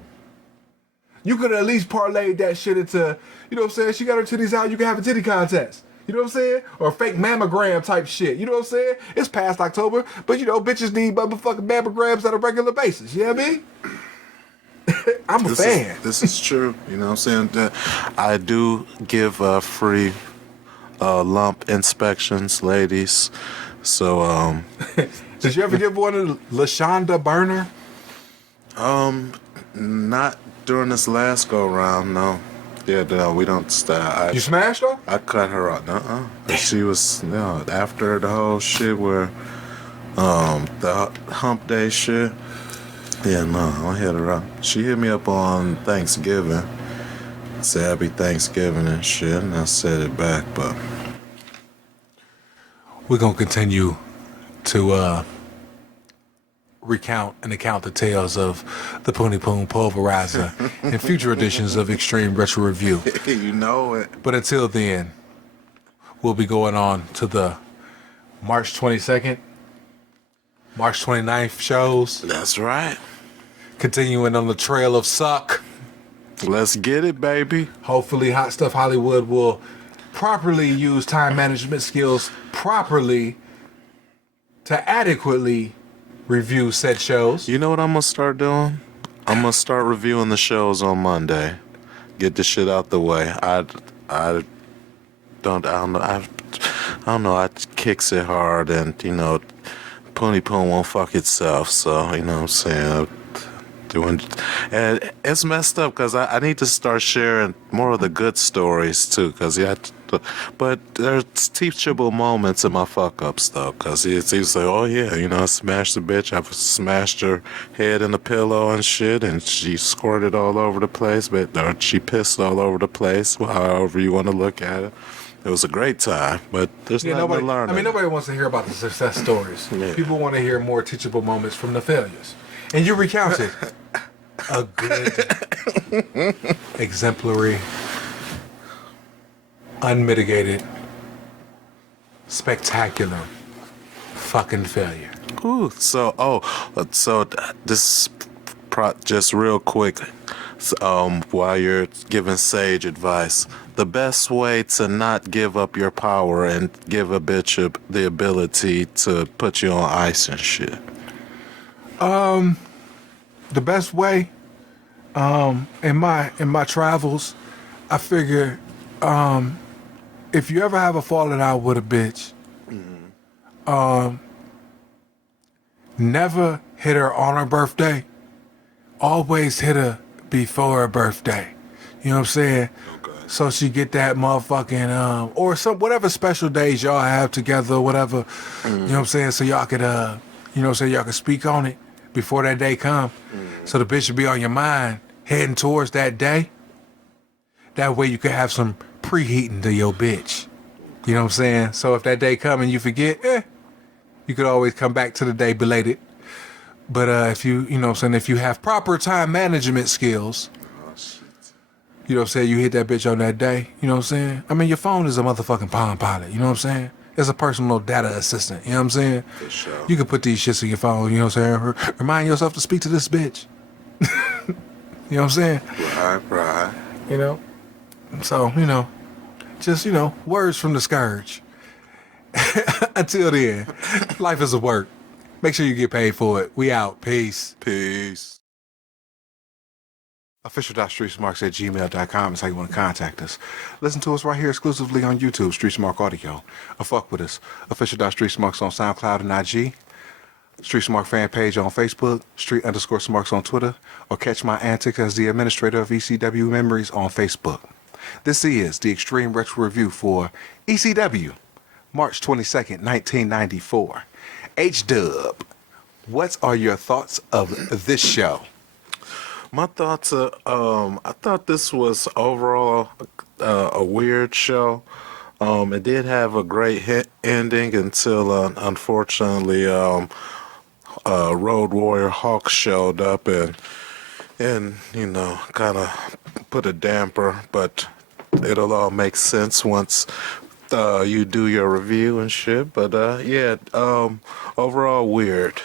you could at least parlayed that shit into, you know what I'm saying? She got her titties out, you can have a titty contest. You know what I'm saying? Or a fake mammogram type shit. You know what I'm saying? It's past October, but you know, bitches need motherfucking mammograms on a regular basis. You know what I mean? I'm a fan. This is true. You know what I'm saying? I do give free lump inspections, ladies. So, did you ever give one to LaShonda Burner? Not during this last go round, no. Yeah, no, we don't stop. You smashed her? I cut her off. She was, after the whole shit where, the hump day shit. Yeah, no, I hit her up. She hit me up on Thanksgiving. Said happy Thanksgiving and shit, and I said it back, but we're gonna continue to recount and account the tales of the Pony Poon Pulverizer in future editions of Extreme Retro Review. You know it. But until then, we'll be going on to the March 22nd, March 29th shows. That's right. Continuing on the trail of suck. Let's get it, baby. Hopefully Hot Stuff Hollywood will properly use time management skills properly to adequately review said shows. You know what I'm gonna start doing? I'm gonna start reviewing the shows on Monday. Get the shit out the way. I don't know. I kicks it hard, and Pony Poon won't fuck itself. So you know what I'm saying. And it's messed up because I need to start sharing more of the good stories too. But there's teachable moments in my fuck ups though. Because he's like, oh yeah, I smashed the bitch. I've smashed her head in the pillow and shit, and she squirted all over the place, or she pissed all over the place. However you want to look at it. It was a great time, but there's nothing to learn. I mean, nobody wants to hear about the success stories. Yeah. People want to hear more teachable moments from the failures. And you recounted a good, exemplary, unmitigated, spectacular fucking failure. Ooh, so this just real quick. while you're giving sage advice, the best way to not give up your power and give a bitch the ability to put you on ice and shit? The best way, in my travels, I figure, if you ever have a falling out with a bitch, never hit her on her birthday. Always hit her before her birthday. You know what I'm saying? Okay. So she get that motherfucking or whatever special days y'all have together or whatever. You know what I'm saying? So y'all could you know what I'm saying, y'all could speak on it before that day come. So the bitch should be on your mind heading towards that day. That way you could have some preheating to your bitch. You know what I'm saying? So if that day come and you forget, you could always come back to the day belated. But if you know what I'm saying, if you have proper time management skills, you know what I'm saying, you hit that bitch on that day, you know what I'm saying? I mean, your phone is a motherfucking Palm Pilot, you know what I'm saying? It's a personal data assistant, you know what I'm saying? For sure. You can put these shits in your phone, you know what I'm saying? Remind yourself to speak to this bitch. You know what I'm saying? Right. You know? So, you know, just, you know, words from the scourge. Until then, life is a work. Make sure you get paid for it. We out. Peace. Peace. Official.streetsmarks@gmail.com is how you want to contact us. Listen to us right here exclusively on YouTube, Streetsmark Audio. Or fuck with us. Official.streetsmarks on SoundCloud and IG. Street Smart fan page on Facebook, Street_Smarks on Twitter, or catch my antics as the administrator of ECW Memories on Facebook. This is the Extreme Retro Review for ECW, March 22nd, 1994. H-Dub, what are your thoughts of this show? My thoughts are, I thought this was overall a weird show. It did have a great ending until, unfortunately, Road Warrior Hawk showed up and you know, kind of put a damper, but it'll all make sense once you do your review and shit. But yeah, overall weird.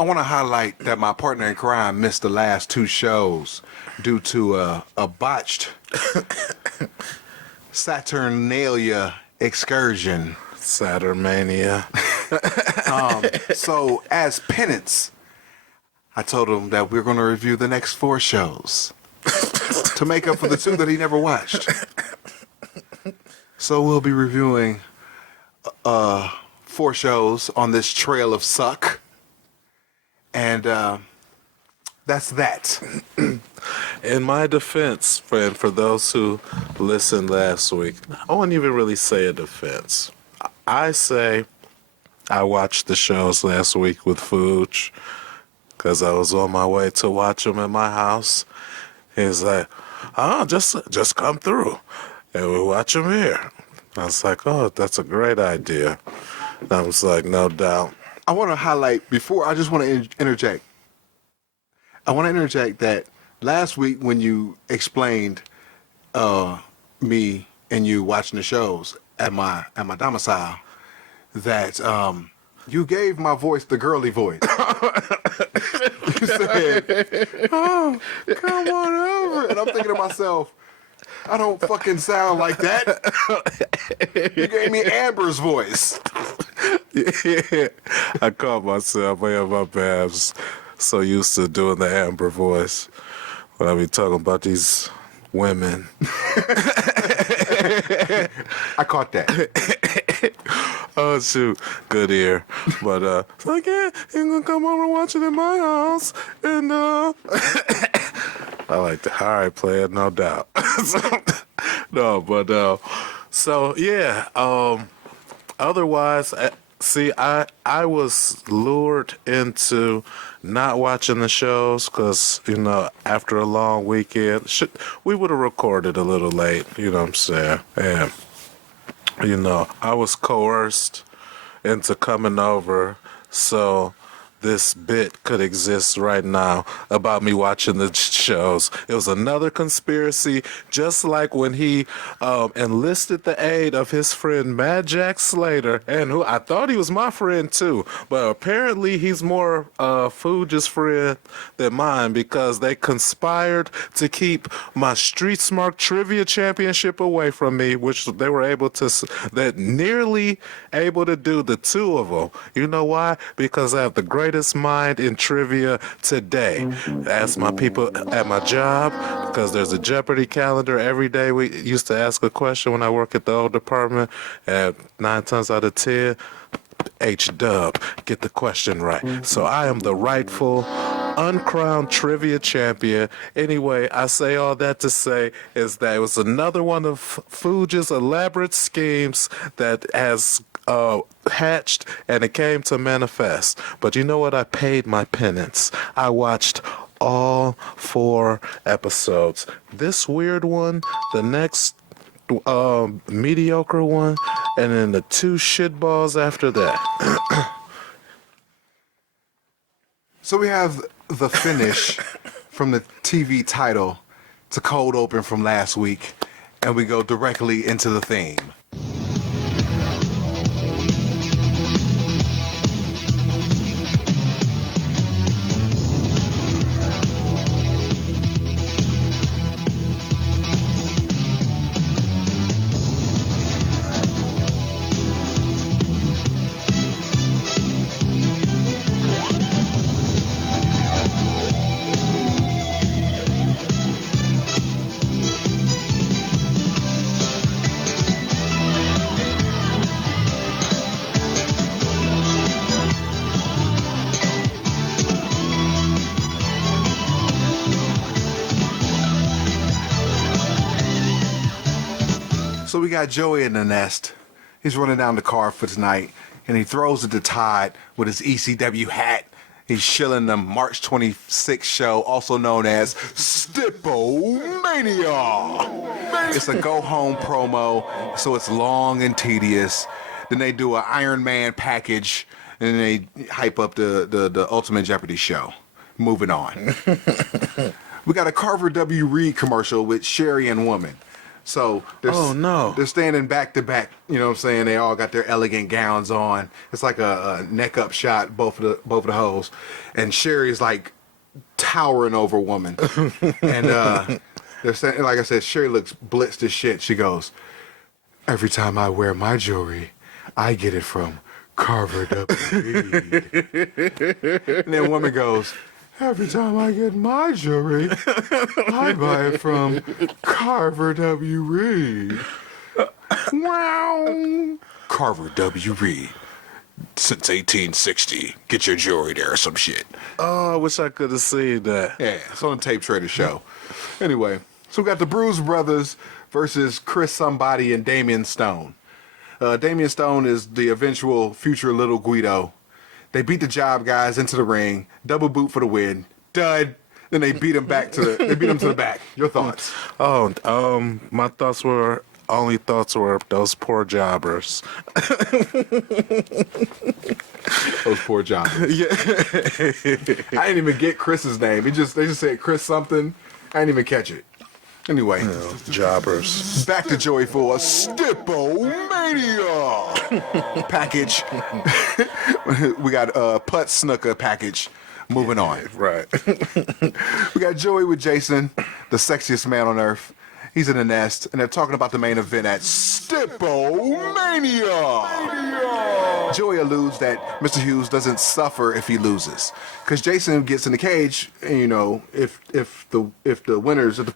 I want to highlight that my partner in crime missed the last two shows due to a botched Saturnalia excursion. Saturnmania. So as penance, I told him that we're going to review the next 4 shows to make up for the 2 that he never watched. So we'll be reviewing 4 shows on this trail of suck. And that's that. In my defense, friend, for those who listened last week, I wouldn't even really say a defense. I say I watched the shows last week with Fuj because I was on my way to watch them at my house. He's like, "Oh, just come through and we'll watch them here." I was like, "Oh, that's a great idea." And I was like, "No doubt." I want to highlight before, I just want to interject. I want to interject that last week when you explained me and you watching the shows at my domicile, that you gave my voice the girly voice. You said, "Oh, come on over." And I'm thinking to myself, I don't fucking sound like that. You gave me Amber's voice. Yeah, I caught myself. I have my babs so used to doing the Amber voice when I be talking about these women. I caught that. Oh shoot, good ear. But it's like, yeah, you're gonna come over and watch it in my house, and I like that. All right, play it, no doubt. No, but so yeah. Otherwise, see, I was lured into not watching the shows because, you know, after a long weekend, we would have recorded a little late, you know what I'm saying? And, you know, I was coerced into coming over so this bit could exist right now about me watching the shows. It was another conspiracy, just like when he enlisted the aid of his friend Mad Jack Slater, and who I thought he was my friend too, but apparently he's more Fuji's friend than mine, because they conspired to keep my Street Smart Trivia Championship away from me, which they were able to, that nearly able to do, the two of them. You know why? Because I have the greatest mind in trivia today. Ask my people at my job, because there's a Jeopardy calendar every day. We used to ask a question when I work at the old department, and 9 times out of 10, H-Dub, get the question right. So I am the rightful, uncrowned trivia champion. Anyway, I say all that to say is that it was another one of Fuji's elaborate schemes that has hatched, and it came to manifest. But you know what? I paid my penance. I watched all 4 episodes. This weird one, the next mediocre one, and then the 2 shitballs after that. So we have the finish from the TV title to cold open from last week, and we go directly into the theme. So we got Joey in the nest. He's running down the car for tonight, and he throws at the tide with his ECW hat. He's shilling the March 26th show, also known as Stippo-Mania. It's a go-home promo, so it's long and tedious. Then they do an Iron Man package, and then they hype up the Ultimate Jeopardy show. Moving on. We got a Carver W. Reed commercial with Sherry and Woman. So they're standing back to back, you know what I'm saying? They all got their elegant gowns on. It's like a neck up shot, both of the hoes. And Sherry's like towering over Woman. And they're saying, like I said, Sherry looks blitzed as shit. She goes, "Every time I wear my jewelry, I get it from Carver W. Reed." And then Woman goes, "Every time I get my jewelry, I buy it from Carver W. Reed." Wow. Carver W. Reed. Since 1860. Get your jewelry there or some shit. Oh, I wish I could have seen that. Yeah, it's on the Tape Trader show. Anyway, so we got the Bruise Brothers versus Chris Somebody and Damian Stone. Damian Stone is the eventual future Little Guido. They beat the Job guys into the ring, double boot for the win, dud. Then they beat him back to the back. Your thoughts? Oh, my only thoughts were those poor jobbers. Those poor jobbers. Yeah. I didn't even get Chris's name. They just said Chris something. I didn't even catch it. Anyway, Jobbers. Back to Joey for a Stippo-Mania package. We got a Putt Snooker package. Moving on. Right. We got Joey with Jason, the sexiest man on earth. He's in the nest, and they're talking about the main event at Stippo-Mania. Joey alludes that Mr. Hughes doesn't suffer if he loses, because Jason gets in the cage, and, you know, if the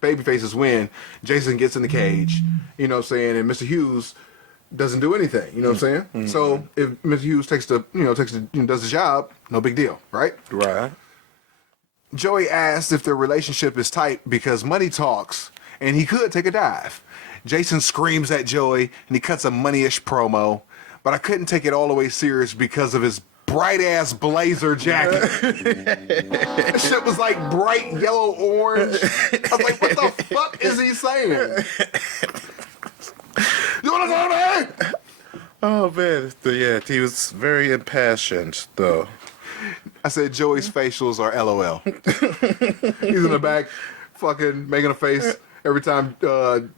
baby faces win, Jason gets in the cage, you know what I'm saying, and Mr. Hughes doesn't do anything, you know what I'm saying? Mm-hmm. So if Mr. Hughes does the job, no big deal, right? Right. Joey asks if their relationship is tight because money talks, and he could take a dive. Jason screams at Joey, and he cuts a money-ish promo, but I couldn't take it all the way serious because of his bright-ass blazer jacket. That shit was like bright yellow-orange. I was like, what the fuck is he saying? You wanna go, man? Oh, man. Yeah, he was very impassioned, though. I said Joey's facials are LOL. He's in the back. fucking making a face every time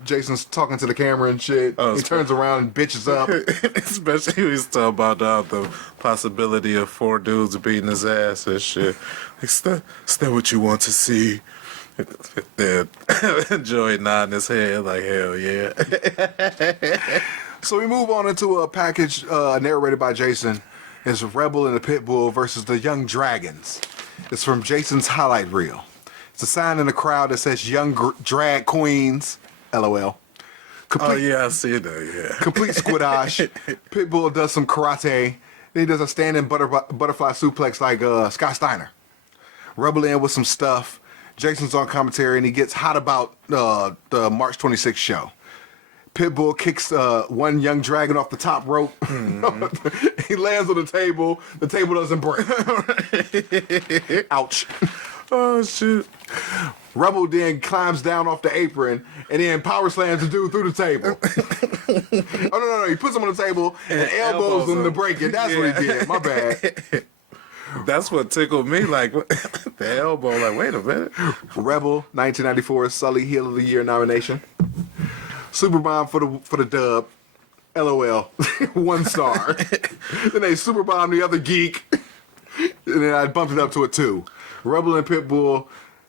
Jason's talking to the camera and shit. He turns around and bitches up. Especially when he's talking about the possibility of 4 dudes beating his ass and shit. Like, is that what you want to see? Then Joey nodding his head like, hell yeah. So we move on into a package narrated by Jason. It's Rebel and the Pitbull versus the Young Dragons. It's from Jason's highlight reel. It's a sign in the crowd that says Young Drag Queens, LOL. I see that, yeah. Complete squidash. Pitbull does some karate. Then he does a standing butterfly suplex like Scott Steiner. Rebel in with some stuff. Jason's on commentary and he gets hot about the March 26th show. Pitbull kicks one young dragon off the top rope. Mm-hmm. He lands on the table. The table doesn't break. Ouch. Oh, shit. Rebel then climbs down off the apron and then power slams the dude through the table. No. He puts him on the table and elbows him to break it. That's what he did. My bad. That's what tickled me, like, the elbow, like, wait a minute. Rebel, 1994 Sully Heel of the Year nomination. Superbomb for the dub. LOL. 1 star. Then they Superbomb the other geek. And then I bumped it up to a 2. Rebel and Pitbull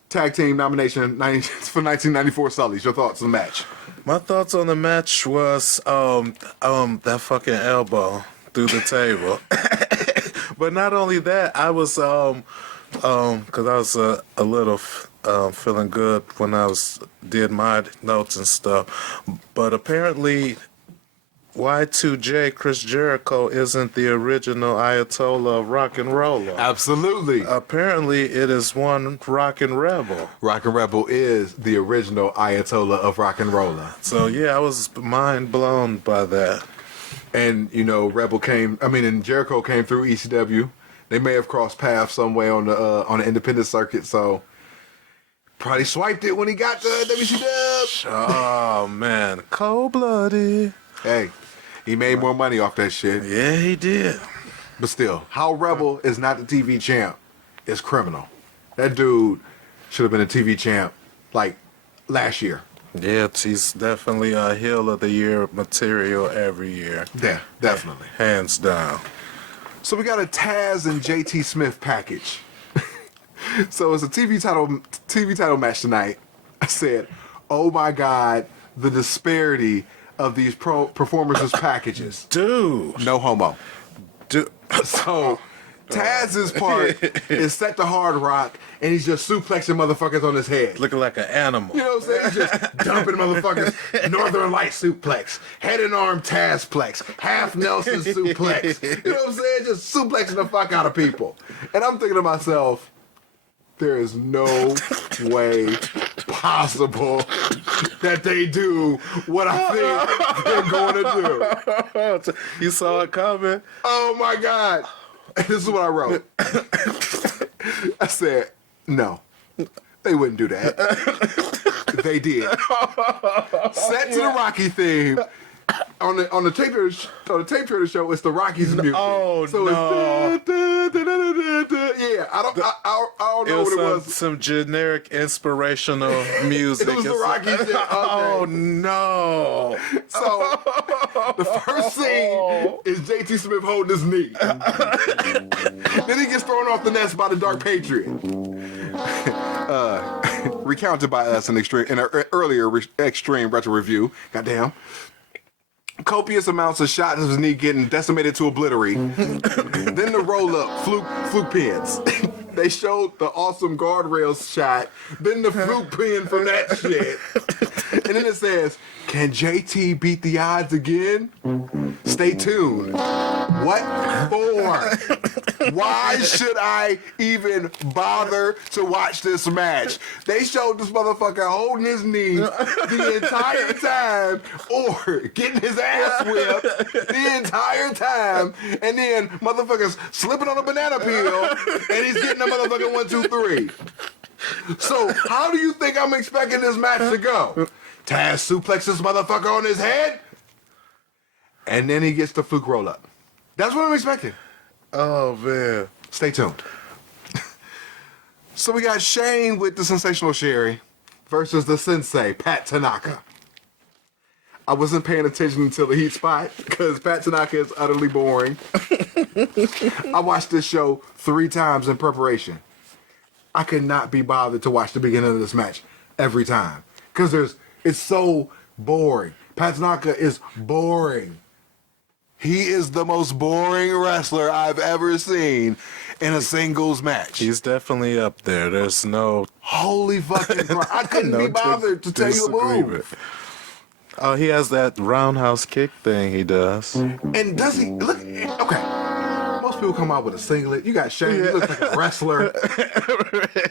tag team nomination for 1994 Sully's. Your thoughts on the match? My thoughts on the match was that fucking elbow through the table. But not only that, I was because I was a little feeling good when I did my notes and stuff. But apparently, Y2J Chris Jericho isn't the original Ayatollah of Rock and Roller. Absolutely. Apparently, it is one Rockin' Rebel. Rockin' Rebel is the original Ayatollah of Rock and Roller. So yeah, I was mind blown by that. And, you know, and Jericho came through ECW. They may have crossed paths some way on the independent circuit, so probably swiped it when he got to WCW. Oh, man. Cold-blooded. Hey, he made more money off that shit. Yeah, he did. But still, how Rebel is not the TV champ is criminal. That dude should have been a TV champ, like, last year. Yeah, he's definitely a heel of the year material every year. Yeah, definitely. Hands down. So we got a Taz and JT Smith package. So it's a TV title match tonight. I said, oh my God, the disparity of these performers' packages. Dude. No homo. Dude. So Taz's part is set to Hard Rock, and he's just suplexing motherfuckers on his head. Looking like an animal. You know what I'm saying? He's just dumping motherfuckers. Northern Light suplex. Head and arm Tazplex. Half Nelson suplex. You know what I'm saying? Just suplexing the fuck out of people. And I'm thinking to myself, there is no way possible that they do what I think they're going to do. You saw it coming? Oh my God. This is what I wrote. I said, no, they wouldn't do that. They did. Set to the Rocky theme. On the tape trader show, it's the Rockies music. Oh, so no. It's yeah. I don't know what it was. Some generic inspirational music. It was the Rockies. Okay. Oh no! So the first scene is JT Smith holding his knee. Then he gets thrown off the nest by the Dark Patriot. Recounted by us in an earlier Extreme Retro Review. Goddamn. Copious amounts of shots of his knee getting decimated to obliterate. Then the roll-up, fluke pins. They showed the awesome guardrails shot. Then the fluke pin from that shit. And then it says, can JT beat the odds again? Stay tuned. What for? Why should I even bother to watch this match? They showed this motherfucker holding his knee the entire time or getting his ass whipped the entire time, and then motherfuckers slipping on a banana peel and he's getting a motherfucking 1, 2, 3. So how do you think I'm expecting this match to go? Taz suplexes motherfucker on his head, and then he gets the fluke roll up. That's what I'm expecting. Oh man. Stay tuned. So we got Shane with the Sensational Sherry. versus the sensei, Pat Tanaka. I wasn't paying attention until the heat spot because Pat Tanaka is utterly boring. I watched this show 3 times in preparation. I could not be bothered to watch the beginning of this match every time because it's so boring. Pat Tanaka is boring. He is the most boring wrestler I've ever seen in a singles match. He's definitely up there. There's no... Holy fucking Christ. I couldn't be bothered to tell you a move. Oh, he has that roundhouse kick thing he does. And does he... Look, okay. Most people come out with a singlet. You got Shane. He looks like a wrestler.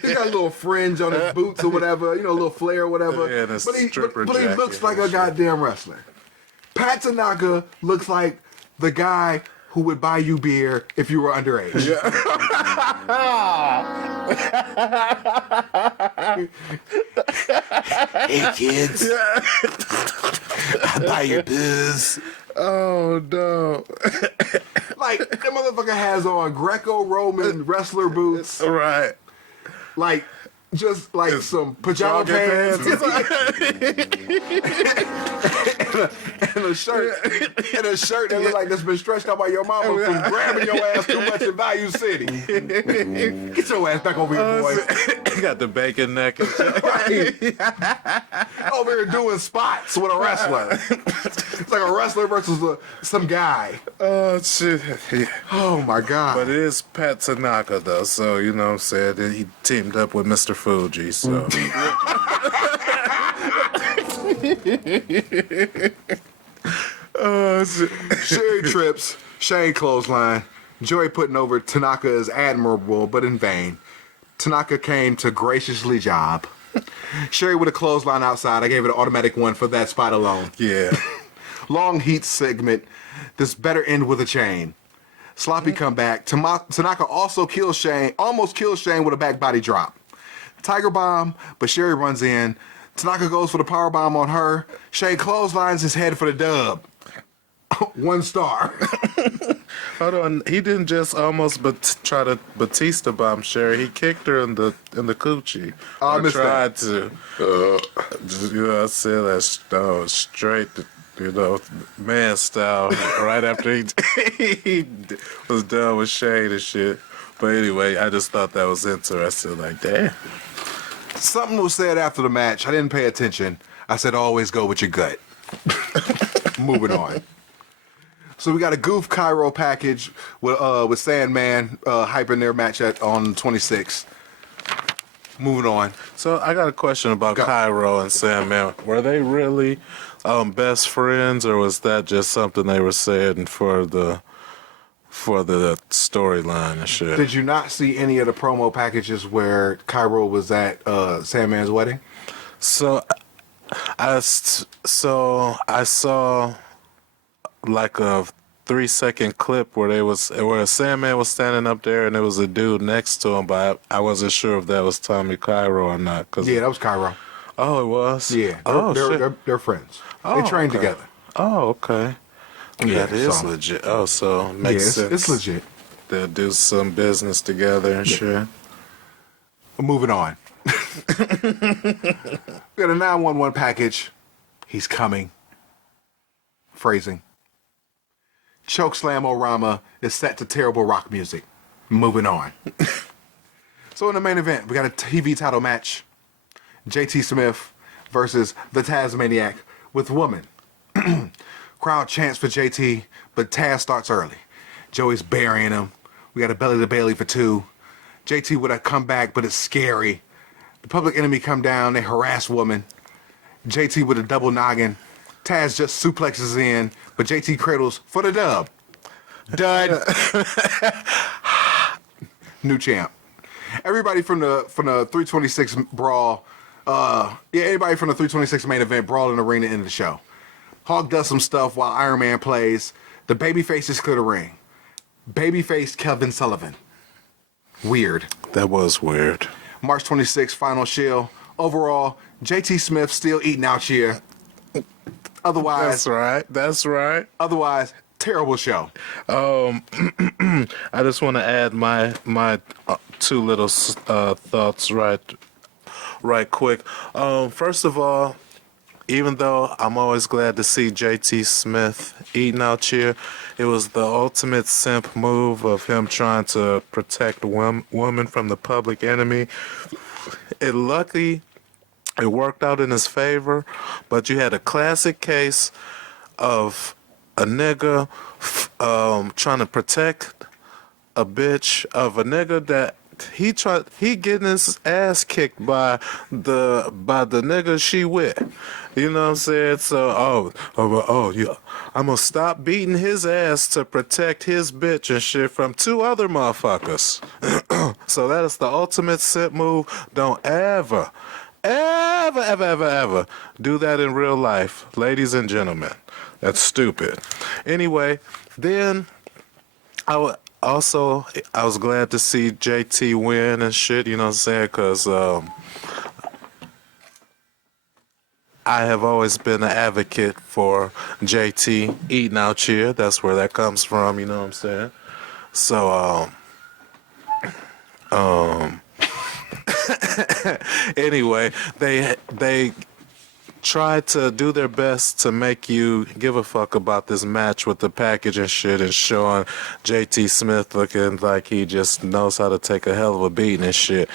He got a little fringe on his boots or whatever. A little flare or whatever. Yeah, but he looks like a goddamn wrestler. Pat Tanaka looks like the guy who would buy you beer if you were underage. Yeah. Hey kids, I buy your booze. Oh no! Like that motherfucker has on Greco-Roman wrestler boots. Right. Like just like some pajama pants. And a shirt that look like that's been stretched out by your mama from grabbing your ass too much in Value City. Get your ass back over here, boy. You got the bacon neck and shit. Right. Over here doing spots with a wrestler. It's like a wrestler versus some guy. Oh shit. Yeah. Oh my God. But it is Pat Tanaka though, so you know what I'm saying? He teamed up with Mr. Fuji, so Sherry trips, Shane clothesline. Joey putting over Tanaka is admirable, but in vain. Tanaka came to graciously job. Sherry with a clothesline outside. I gave it an automatic 1 for that spot alone. yeah. Long heat segment. This better end with a chain. Sloppy comeback. Tanaka almost kills Shane with a back body drop. Tiger bomb, but Sherry runs in. Tanaka goes for the power bomb on her. Shane clotheslines his head for the dub. 1 star. Hold on, he didn't just almost try to Batista bomb Sherry. He kicked her in the coochie. I Or tried to. I said that straight. Man style. Right after he was done with Shane and shit. But anyway, I just thought that was interesting. Like, damn. Something was said after the match. I didn't pay attention. I said, always go with your gut. Moving on. So we got a Goof Cairo package with Sandman hyping their match on 26. Moving on. So I got a question about Cairo and Sandman. Were they really best friends, or was that just something they were saying for the storyline and shit? Did you not see any of the promo packages where Cairo was at Sandman's wedding? So I saw like a 3-second clip where Sandman was standing up there and there was a dude next to him, but I wasn't sure if that was Tommy Cairo or not. Yeah, that was Cairo. Oh, it was? Yeah. They're friends. Oh, they trained okay. together. Oh, okay. Yeah, That is so- legit. Oh, so it makes sense. It's legit. They'll do some business together and shit. Moving on. We got a 911 package. He's coming. Phrasing. Chokeslam Orama is set to terrible rock music. Moving on. So in the main event, we got a TV title match. JT Smith versus the Tasmaniac with Woman. Crowd chants for JT, but Taz starts early. Joey's burying him. We got a belly to Bailey for 2. JT with a comeback, but it's scary. The Public Enemy come down. They harass Woman. JT with a double noggin. Taz just suplexes in, but JT cradles for the dub. Dud. New champ. Everybody from the 326 brawl. Anybody from the 326 main event brawl in the arena into the show. Hawk does some stuff while Iron Man plays. The babyfaces clear the ring. Babyface Kevin Sullivan. Weird. That was weird. March 26th, final shield. Overall, JT Smith still eating out here. Otherwise, That's right. Otherwise, terrible show. I just want to add my 2 little thoughts. Right. right quick. First of all, even though I'm always glad to see JT Smith eating out here, it was the ultimate simp move of him trying to protect women from the public enemy. Luckily, it worked out in his favor, but you had a classic case of a nigga trying to protect a bitch of a nigga that he getting his ass kicked by the nigga she with. You know what I'm saying? So yeah, I'm gonna stop beating his ass to protect his bitch and shit from two other motherfuckers. So that is the ultimate simp move. Don't ever do that in real life, ladies and gentlemen. That's stupid. Anyway, then I was glad to see JT win and shit, you know what I'm saying? Because I have always been an advocate for JT eating out here. That's where that comes from, you know what I'm saying? So, anyway, they tried to do their best to make you give a fuck about this match with the package and shit, and showing JT Smith looking like he just knows how to take a hell of a beating and shit.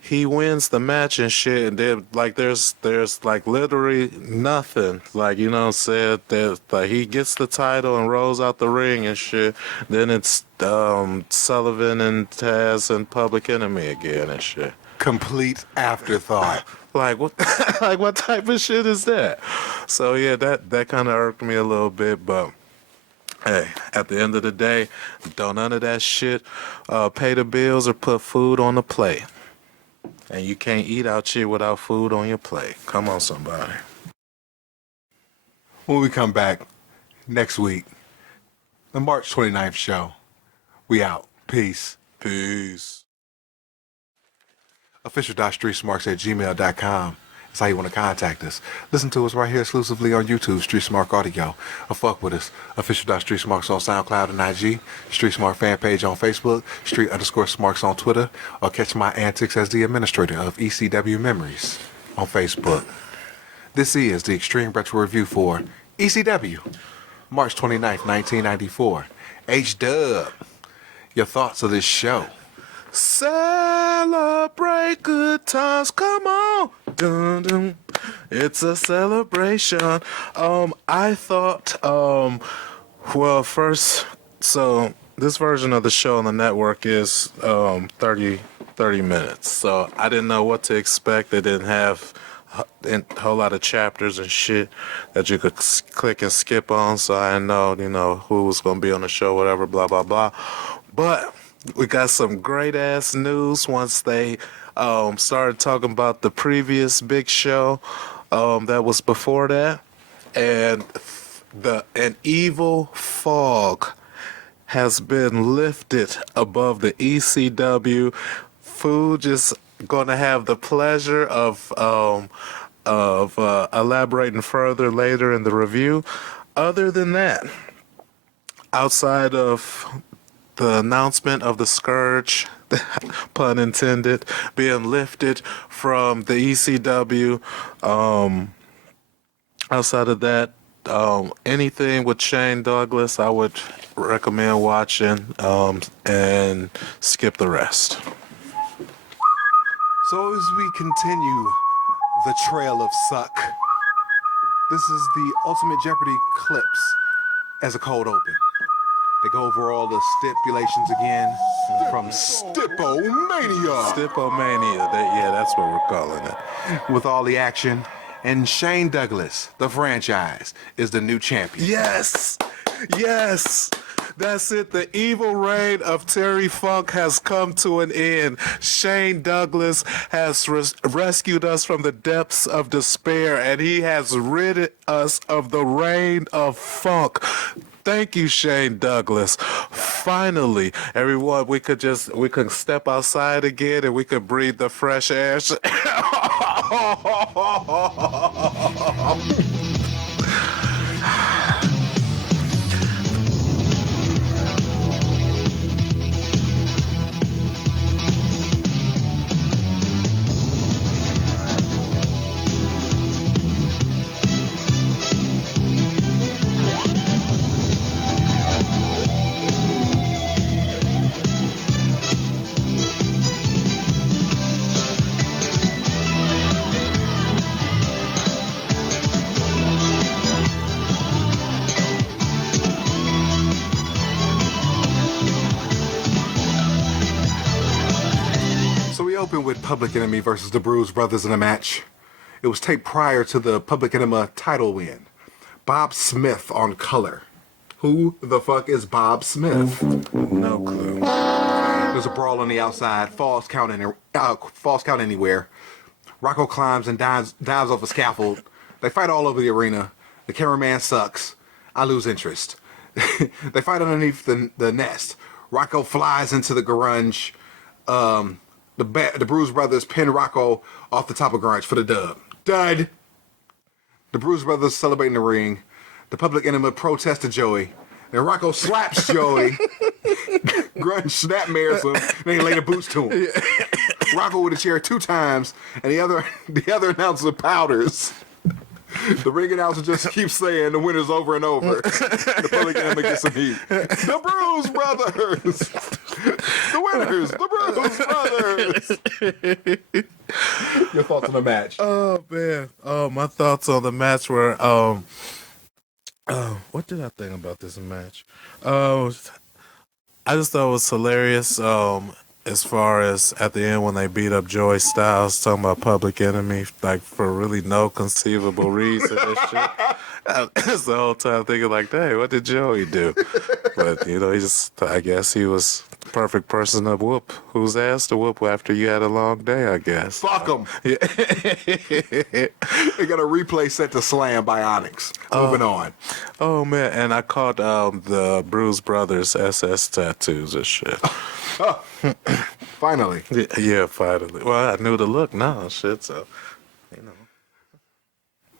He wins the match and shit, and then like there's like literally nothing, like, you know what I'm saying? There's like he gets the title and rolls out the ring and shit. Then it's Sullivan and Taz and Public Enemy again and shit. Complete afterthought. Like what? Like what type of shit is that? So yeah, that kind of irked me a little bit, but hey, at the end of the day, don't none of that shit pay the bills or put food on the plate. And you can't eat out here without food on your plate. Come on, somebody. When we come back next week, the March 29th show, we out. Peace. Peace. Official.streetsmarks@gmail.com. That's how you want to contact us. Listen to us right here exclusively on YouTube, Street Smart Audio. Or fuck with us. Official.streetsmarks on SoundCloud and IG. Street Smart fan page on Facebook. Street_Smarks on Twitter. Or catch my antics as the administrator of ECW Memories on Facebook. This is the Extreme Retro Review for ECW, March 29th, 1994. H-Dub, your thoughts of this show? Celebrate good times, come on. Dun, dun. It's a celebration. I thought, well, first, so this version of the show on the network is 30 minutes. So I didn't know what to expect. They didn't have a whole lot of chapters and shit that you could click and skip on. So I didn't know, who was going to be on the show, whatever, blah, blah, blah. But we got some great ass news once they started talking about the previous big show that was before that, and an evil fog has been lifted above the ECW. Fuj is gonna have the pleasure of elaborating further later in the review. Other than that, outside of the announcement of the Scourge, pun intended, being lifted from the ECW, outside of that, anything with Shane Douglas, I would recommend watching, and skip the rest. So as we continue the trail of suck, this is the Ultimate Jeopardy clips as a cold open. They go over all the stipulations again from Stipomania. Stipomania, that's what we're calling it. With all the action. And Shane Douglas, the franchise, is the new champion. Yes! That's it. The evil reign of Terry Funk has come to an end. Shane Douglas has rescued us from the depths of despair, and he has rid us of the reign of funk. Thank you, Shane Douglas. Finally, everyone, we could step outside again and we could breathe the fresh air. Public Enemy versus the Bruise Brothers in a match. It was taped prior to the Public Enemy title win. Bob Smith on color. Who the fuck is Bob Smith? No clue. There's a brawl on the outside. False count anywhere. Rocco climbs and dives off a scaffold. They fight all over the arena. The cameraman sucks. I lose interest. They fight underneath the nest. Rocco flies into the garage. The Bruise Brothers pin Rocco off the top of garage for the dub. Dud. The Bruise Brothers celebrate in the ring. The Public Enemy protests to Joey. And Rocco slaps Joey. Grunge snapmares him. Then he lay the boots to him. Rocco with a chair 2 times. And the other announcer powders. The ring announcer just keeps saying the winner's over and over. The Public Enemy gets some heat. The Bruise Brothers! The winners! The Bruise Brothers! Your thoughts on the match? Oh, man. Oh, my thoughts on the match were, what did I think about this match? I just thought it was hilarious. As far as at the end when they beat up Joey Styles, talking about Public Enemy, like for really no conceivable reason and shit. That's the whole time thinking like, hey, what did Joey do? But, I guess he was the perfect person to whoop. Whose ass to whoop after you had a long day, I guess. Fuck him. Yeah. They got a replay set to Slam by Onyx. Moving on. Oh, man. And I caught the Bruise Brothers SS tattoos and shit. Oh, finally. Yeah, finally. Well, I knew the look now, shit, so,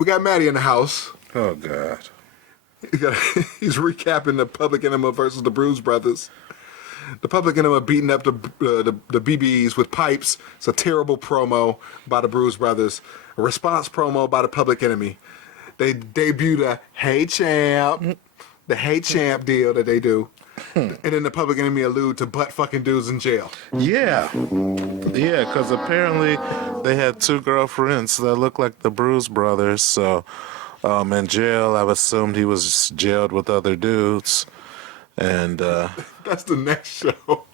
We got Maddie in the house. Oh, God. He's recapping the Public Enemy versus the Bruise Brothers. The Public Enemy beating up the BBs with pipes. It's a terrible promo by the Bruise Brothers. A response promo by the Public Enemy. They debuted a Hey Champ. The Hey Champ deal that they do. And then the Public Enemy allude to butt fucking dudes in jail. Yeah. Yeah, because apparently they had 2 girlfriends that looked like the Bruise Brothers. So, in jail, I've assumed he was jailed with other dudes. And, That's the next show.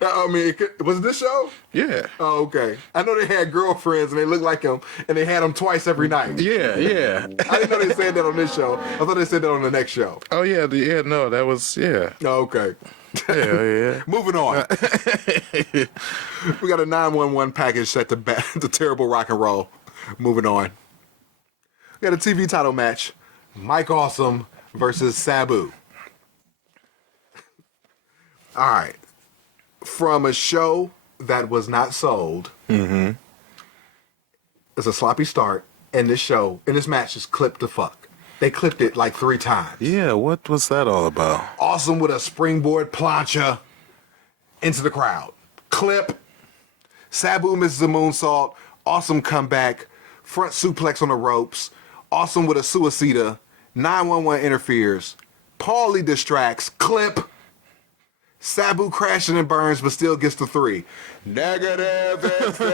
I mean, was it this show? yeah. Oh, okay. I know they had girlfriends and they looked like him, and they had them twice every night. Yeah, yeah. I didn't know they said that on this show. I thought they said that on the next show. Oh, yeah, no, that was, yeah. Oh, okay. Yeah. Moving on. We got a 911 package set to terrible rock and roll. Moving on. We got a TV title match. Mike Awesome versus Sabu. All right. From a show that was not sold. Mm-hmm. It's a sloppy start. And this match is clipped to fuck. They clipped it like 3 times. Yeah, what was that all about? Awesome with a springboard plancha into the crowd. Clip. Sabu misses a moonsault. Awesome comeback. Front suplex on the ropes. Awesome with a suicida. 911 interferes. Paulie distracts. Clip. Sabu crashing and burns, but still gets the 3. Negative infinity.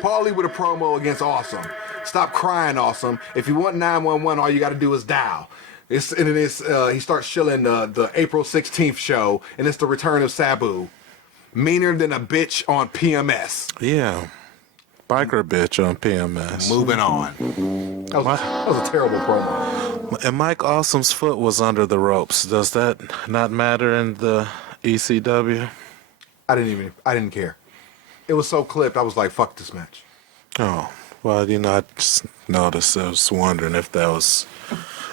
Paulie with a promo against Awesome. Stop crying, Awesome. If you want 911, all you got to do is dial. He starts shilling the April 16th show, and it's the return of Sabu. Meaner than a bitch on PMS. Yeah. Biker bitch on PMS. Moving on. That was a terrible promo. And Mike Awesome's foot was under the ropes. Does that not matter in the ECW? I didn't care. It was so clipped, I was like, fuck this match. Oh, well, I just noticed. I was wondering if that was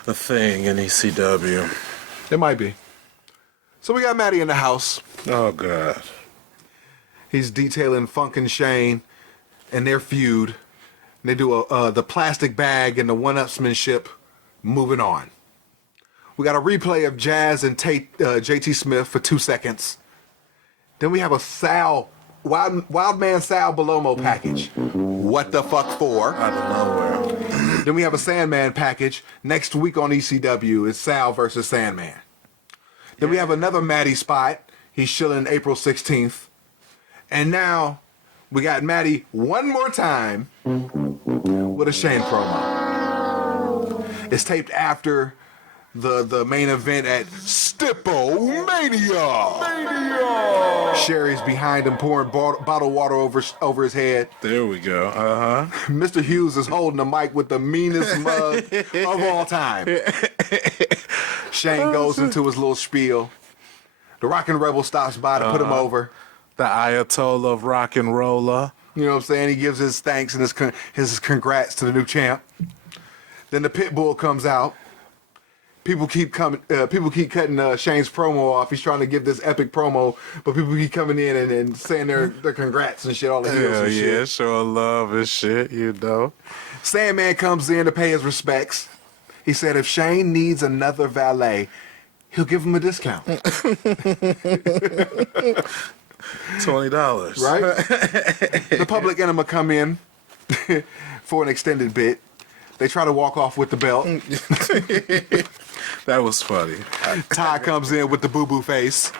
a thing in ECW. It might be. So we got Matty in the house. Oh, God. He's detailing Funk and Shane and their feud. They do the plastic bag and the one-upsmanship. Moving on. We got a replay of Jazz and JT Smith for 2 seconds. Then we have a Wild Man Sal Belomo package. What the fuck for? Out of nowhere. Then we have a Sandman package. Next week on ECW is Sal versus Sandman. Then we have another Matty spot. He's shilling April 16th. And now we got Matty one more time with a Shane promo. It's taped after the main event at Stippo-Mania. Sherry's behind him pouring bottled water over his head. There we go. Mr. Hughes is holding the mic with the meanest mug of all time. Shane goes into his little spiel. The Rockin' Rebel stops by to put him over. The Ayatollah of Rock and Roller. You know what I'm saying? He gives his thanks and his congrats to the new champ. Then the pit bull comes out. People keep cutting Shane's promo off. He's trying to give this epic promo, but people keep coming in and saying their congrats and shit, all the heels and shit. Yeah, showing love and shit, you know. Sandman comes in to pay his respects. He said if Shane needs another valet, he'll give him a discount. $20. Right? The Public Enema come in for an extended bit. They try to walk off with the belt. That was funny. Ty comes in with the boo-boo face.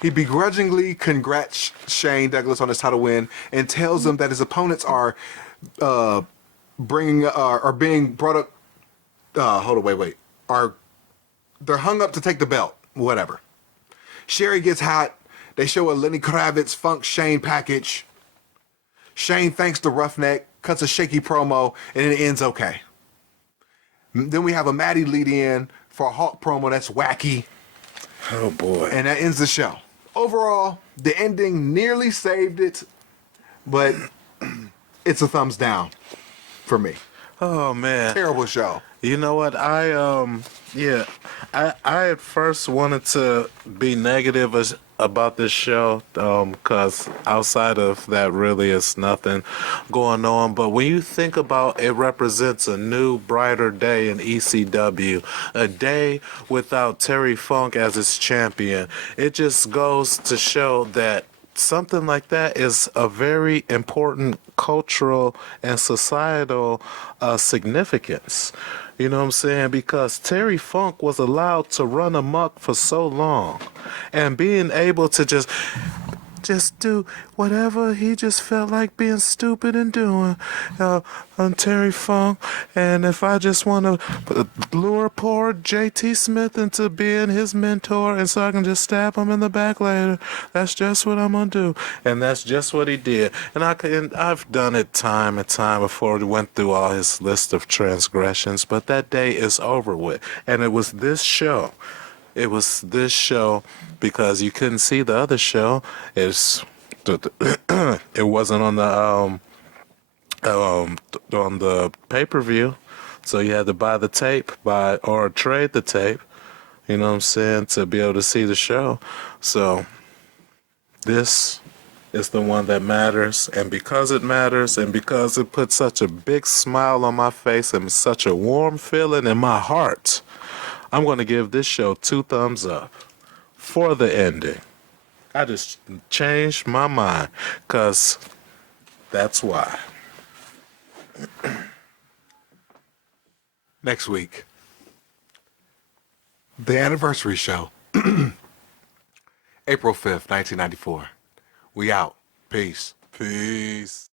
He begrudgingly congrats Shane Douglas on his title win and tells him that his opponents are being brought up. Hold on, wait. They're hung up to take the belt. Whatever. Sherry gets hot. They show a Lenny Kravitz Funk Shane package. Shane thanks the Roughneck, cuts a shaky promo, and it ends okay. Then we have a Maddie lead in for a Hawk promo that's wacky. Oh, boy. And that ends the show. Overall, the ending nearly saved it, but it's a thumbs down for me. Oh, man. Terrible show. You know what? I at first wanted to be negative about this show, because outside of that really is nothing going on. But when you think about it, represents a new, brighter day in ECW, a day without Terry Funk as its champion. It just goes to show that something like that is a very important cultural and societal significance. You know what I'm saying? Because Terry Funk was allowed to run amok for so long, and being able to just do whatever he just felt like being stupid and doing. I'm Terry Funk, and if I just want to lure poor JT Smith into being his mentor, and so I can just stab him in the back later, that's just what I'm gonna do. And that's just what he did. And I've done it time and time before. We went through all his list of transgressions, but that day is over with. And it was this show. It was this show, because you couldn't see the other show. It wasn't on the pay-per-view, so you had to buy the tape, or trade the tape. You know what I'm saying, to be able to see the show. So this is the one that matters, and because it matters, and because it put such a big smile on my face and such a warm feeling in my heart, I'm going to give this show 2 thumbs up for the ending. I just changed my mind, because that's why. Next week, the anniversary show. April 5th, 1994. We out. Peace. Peace.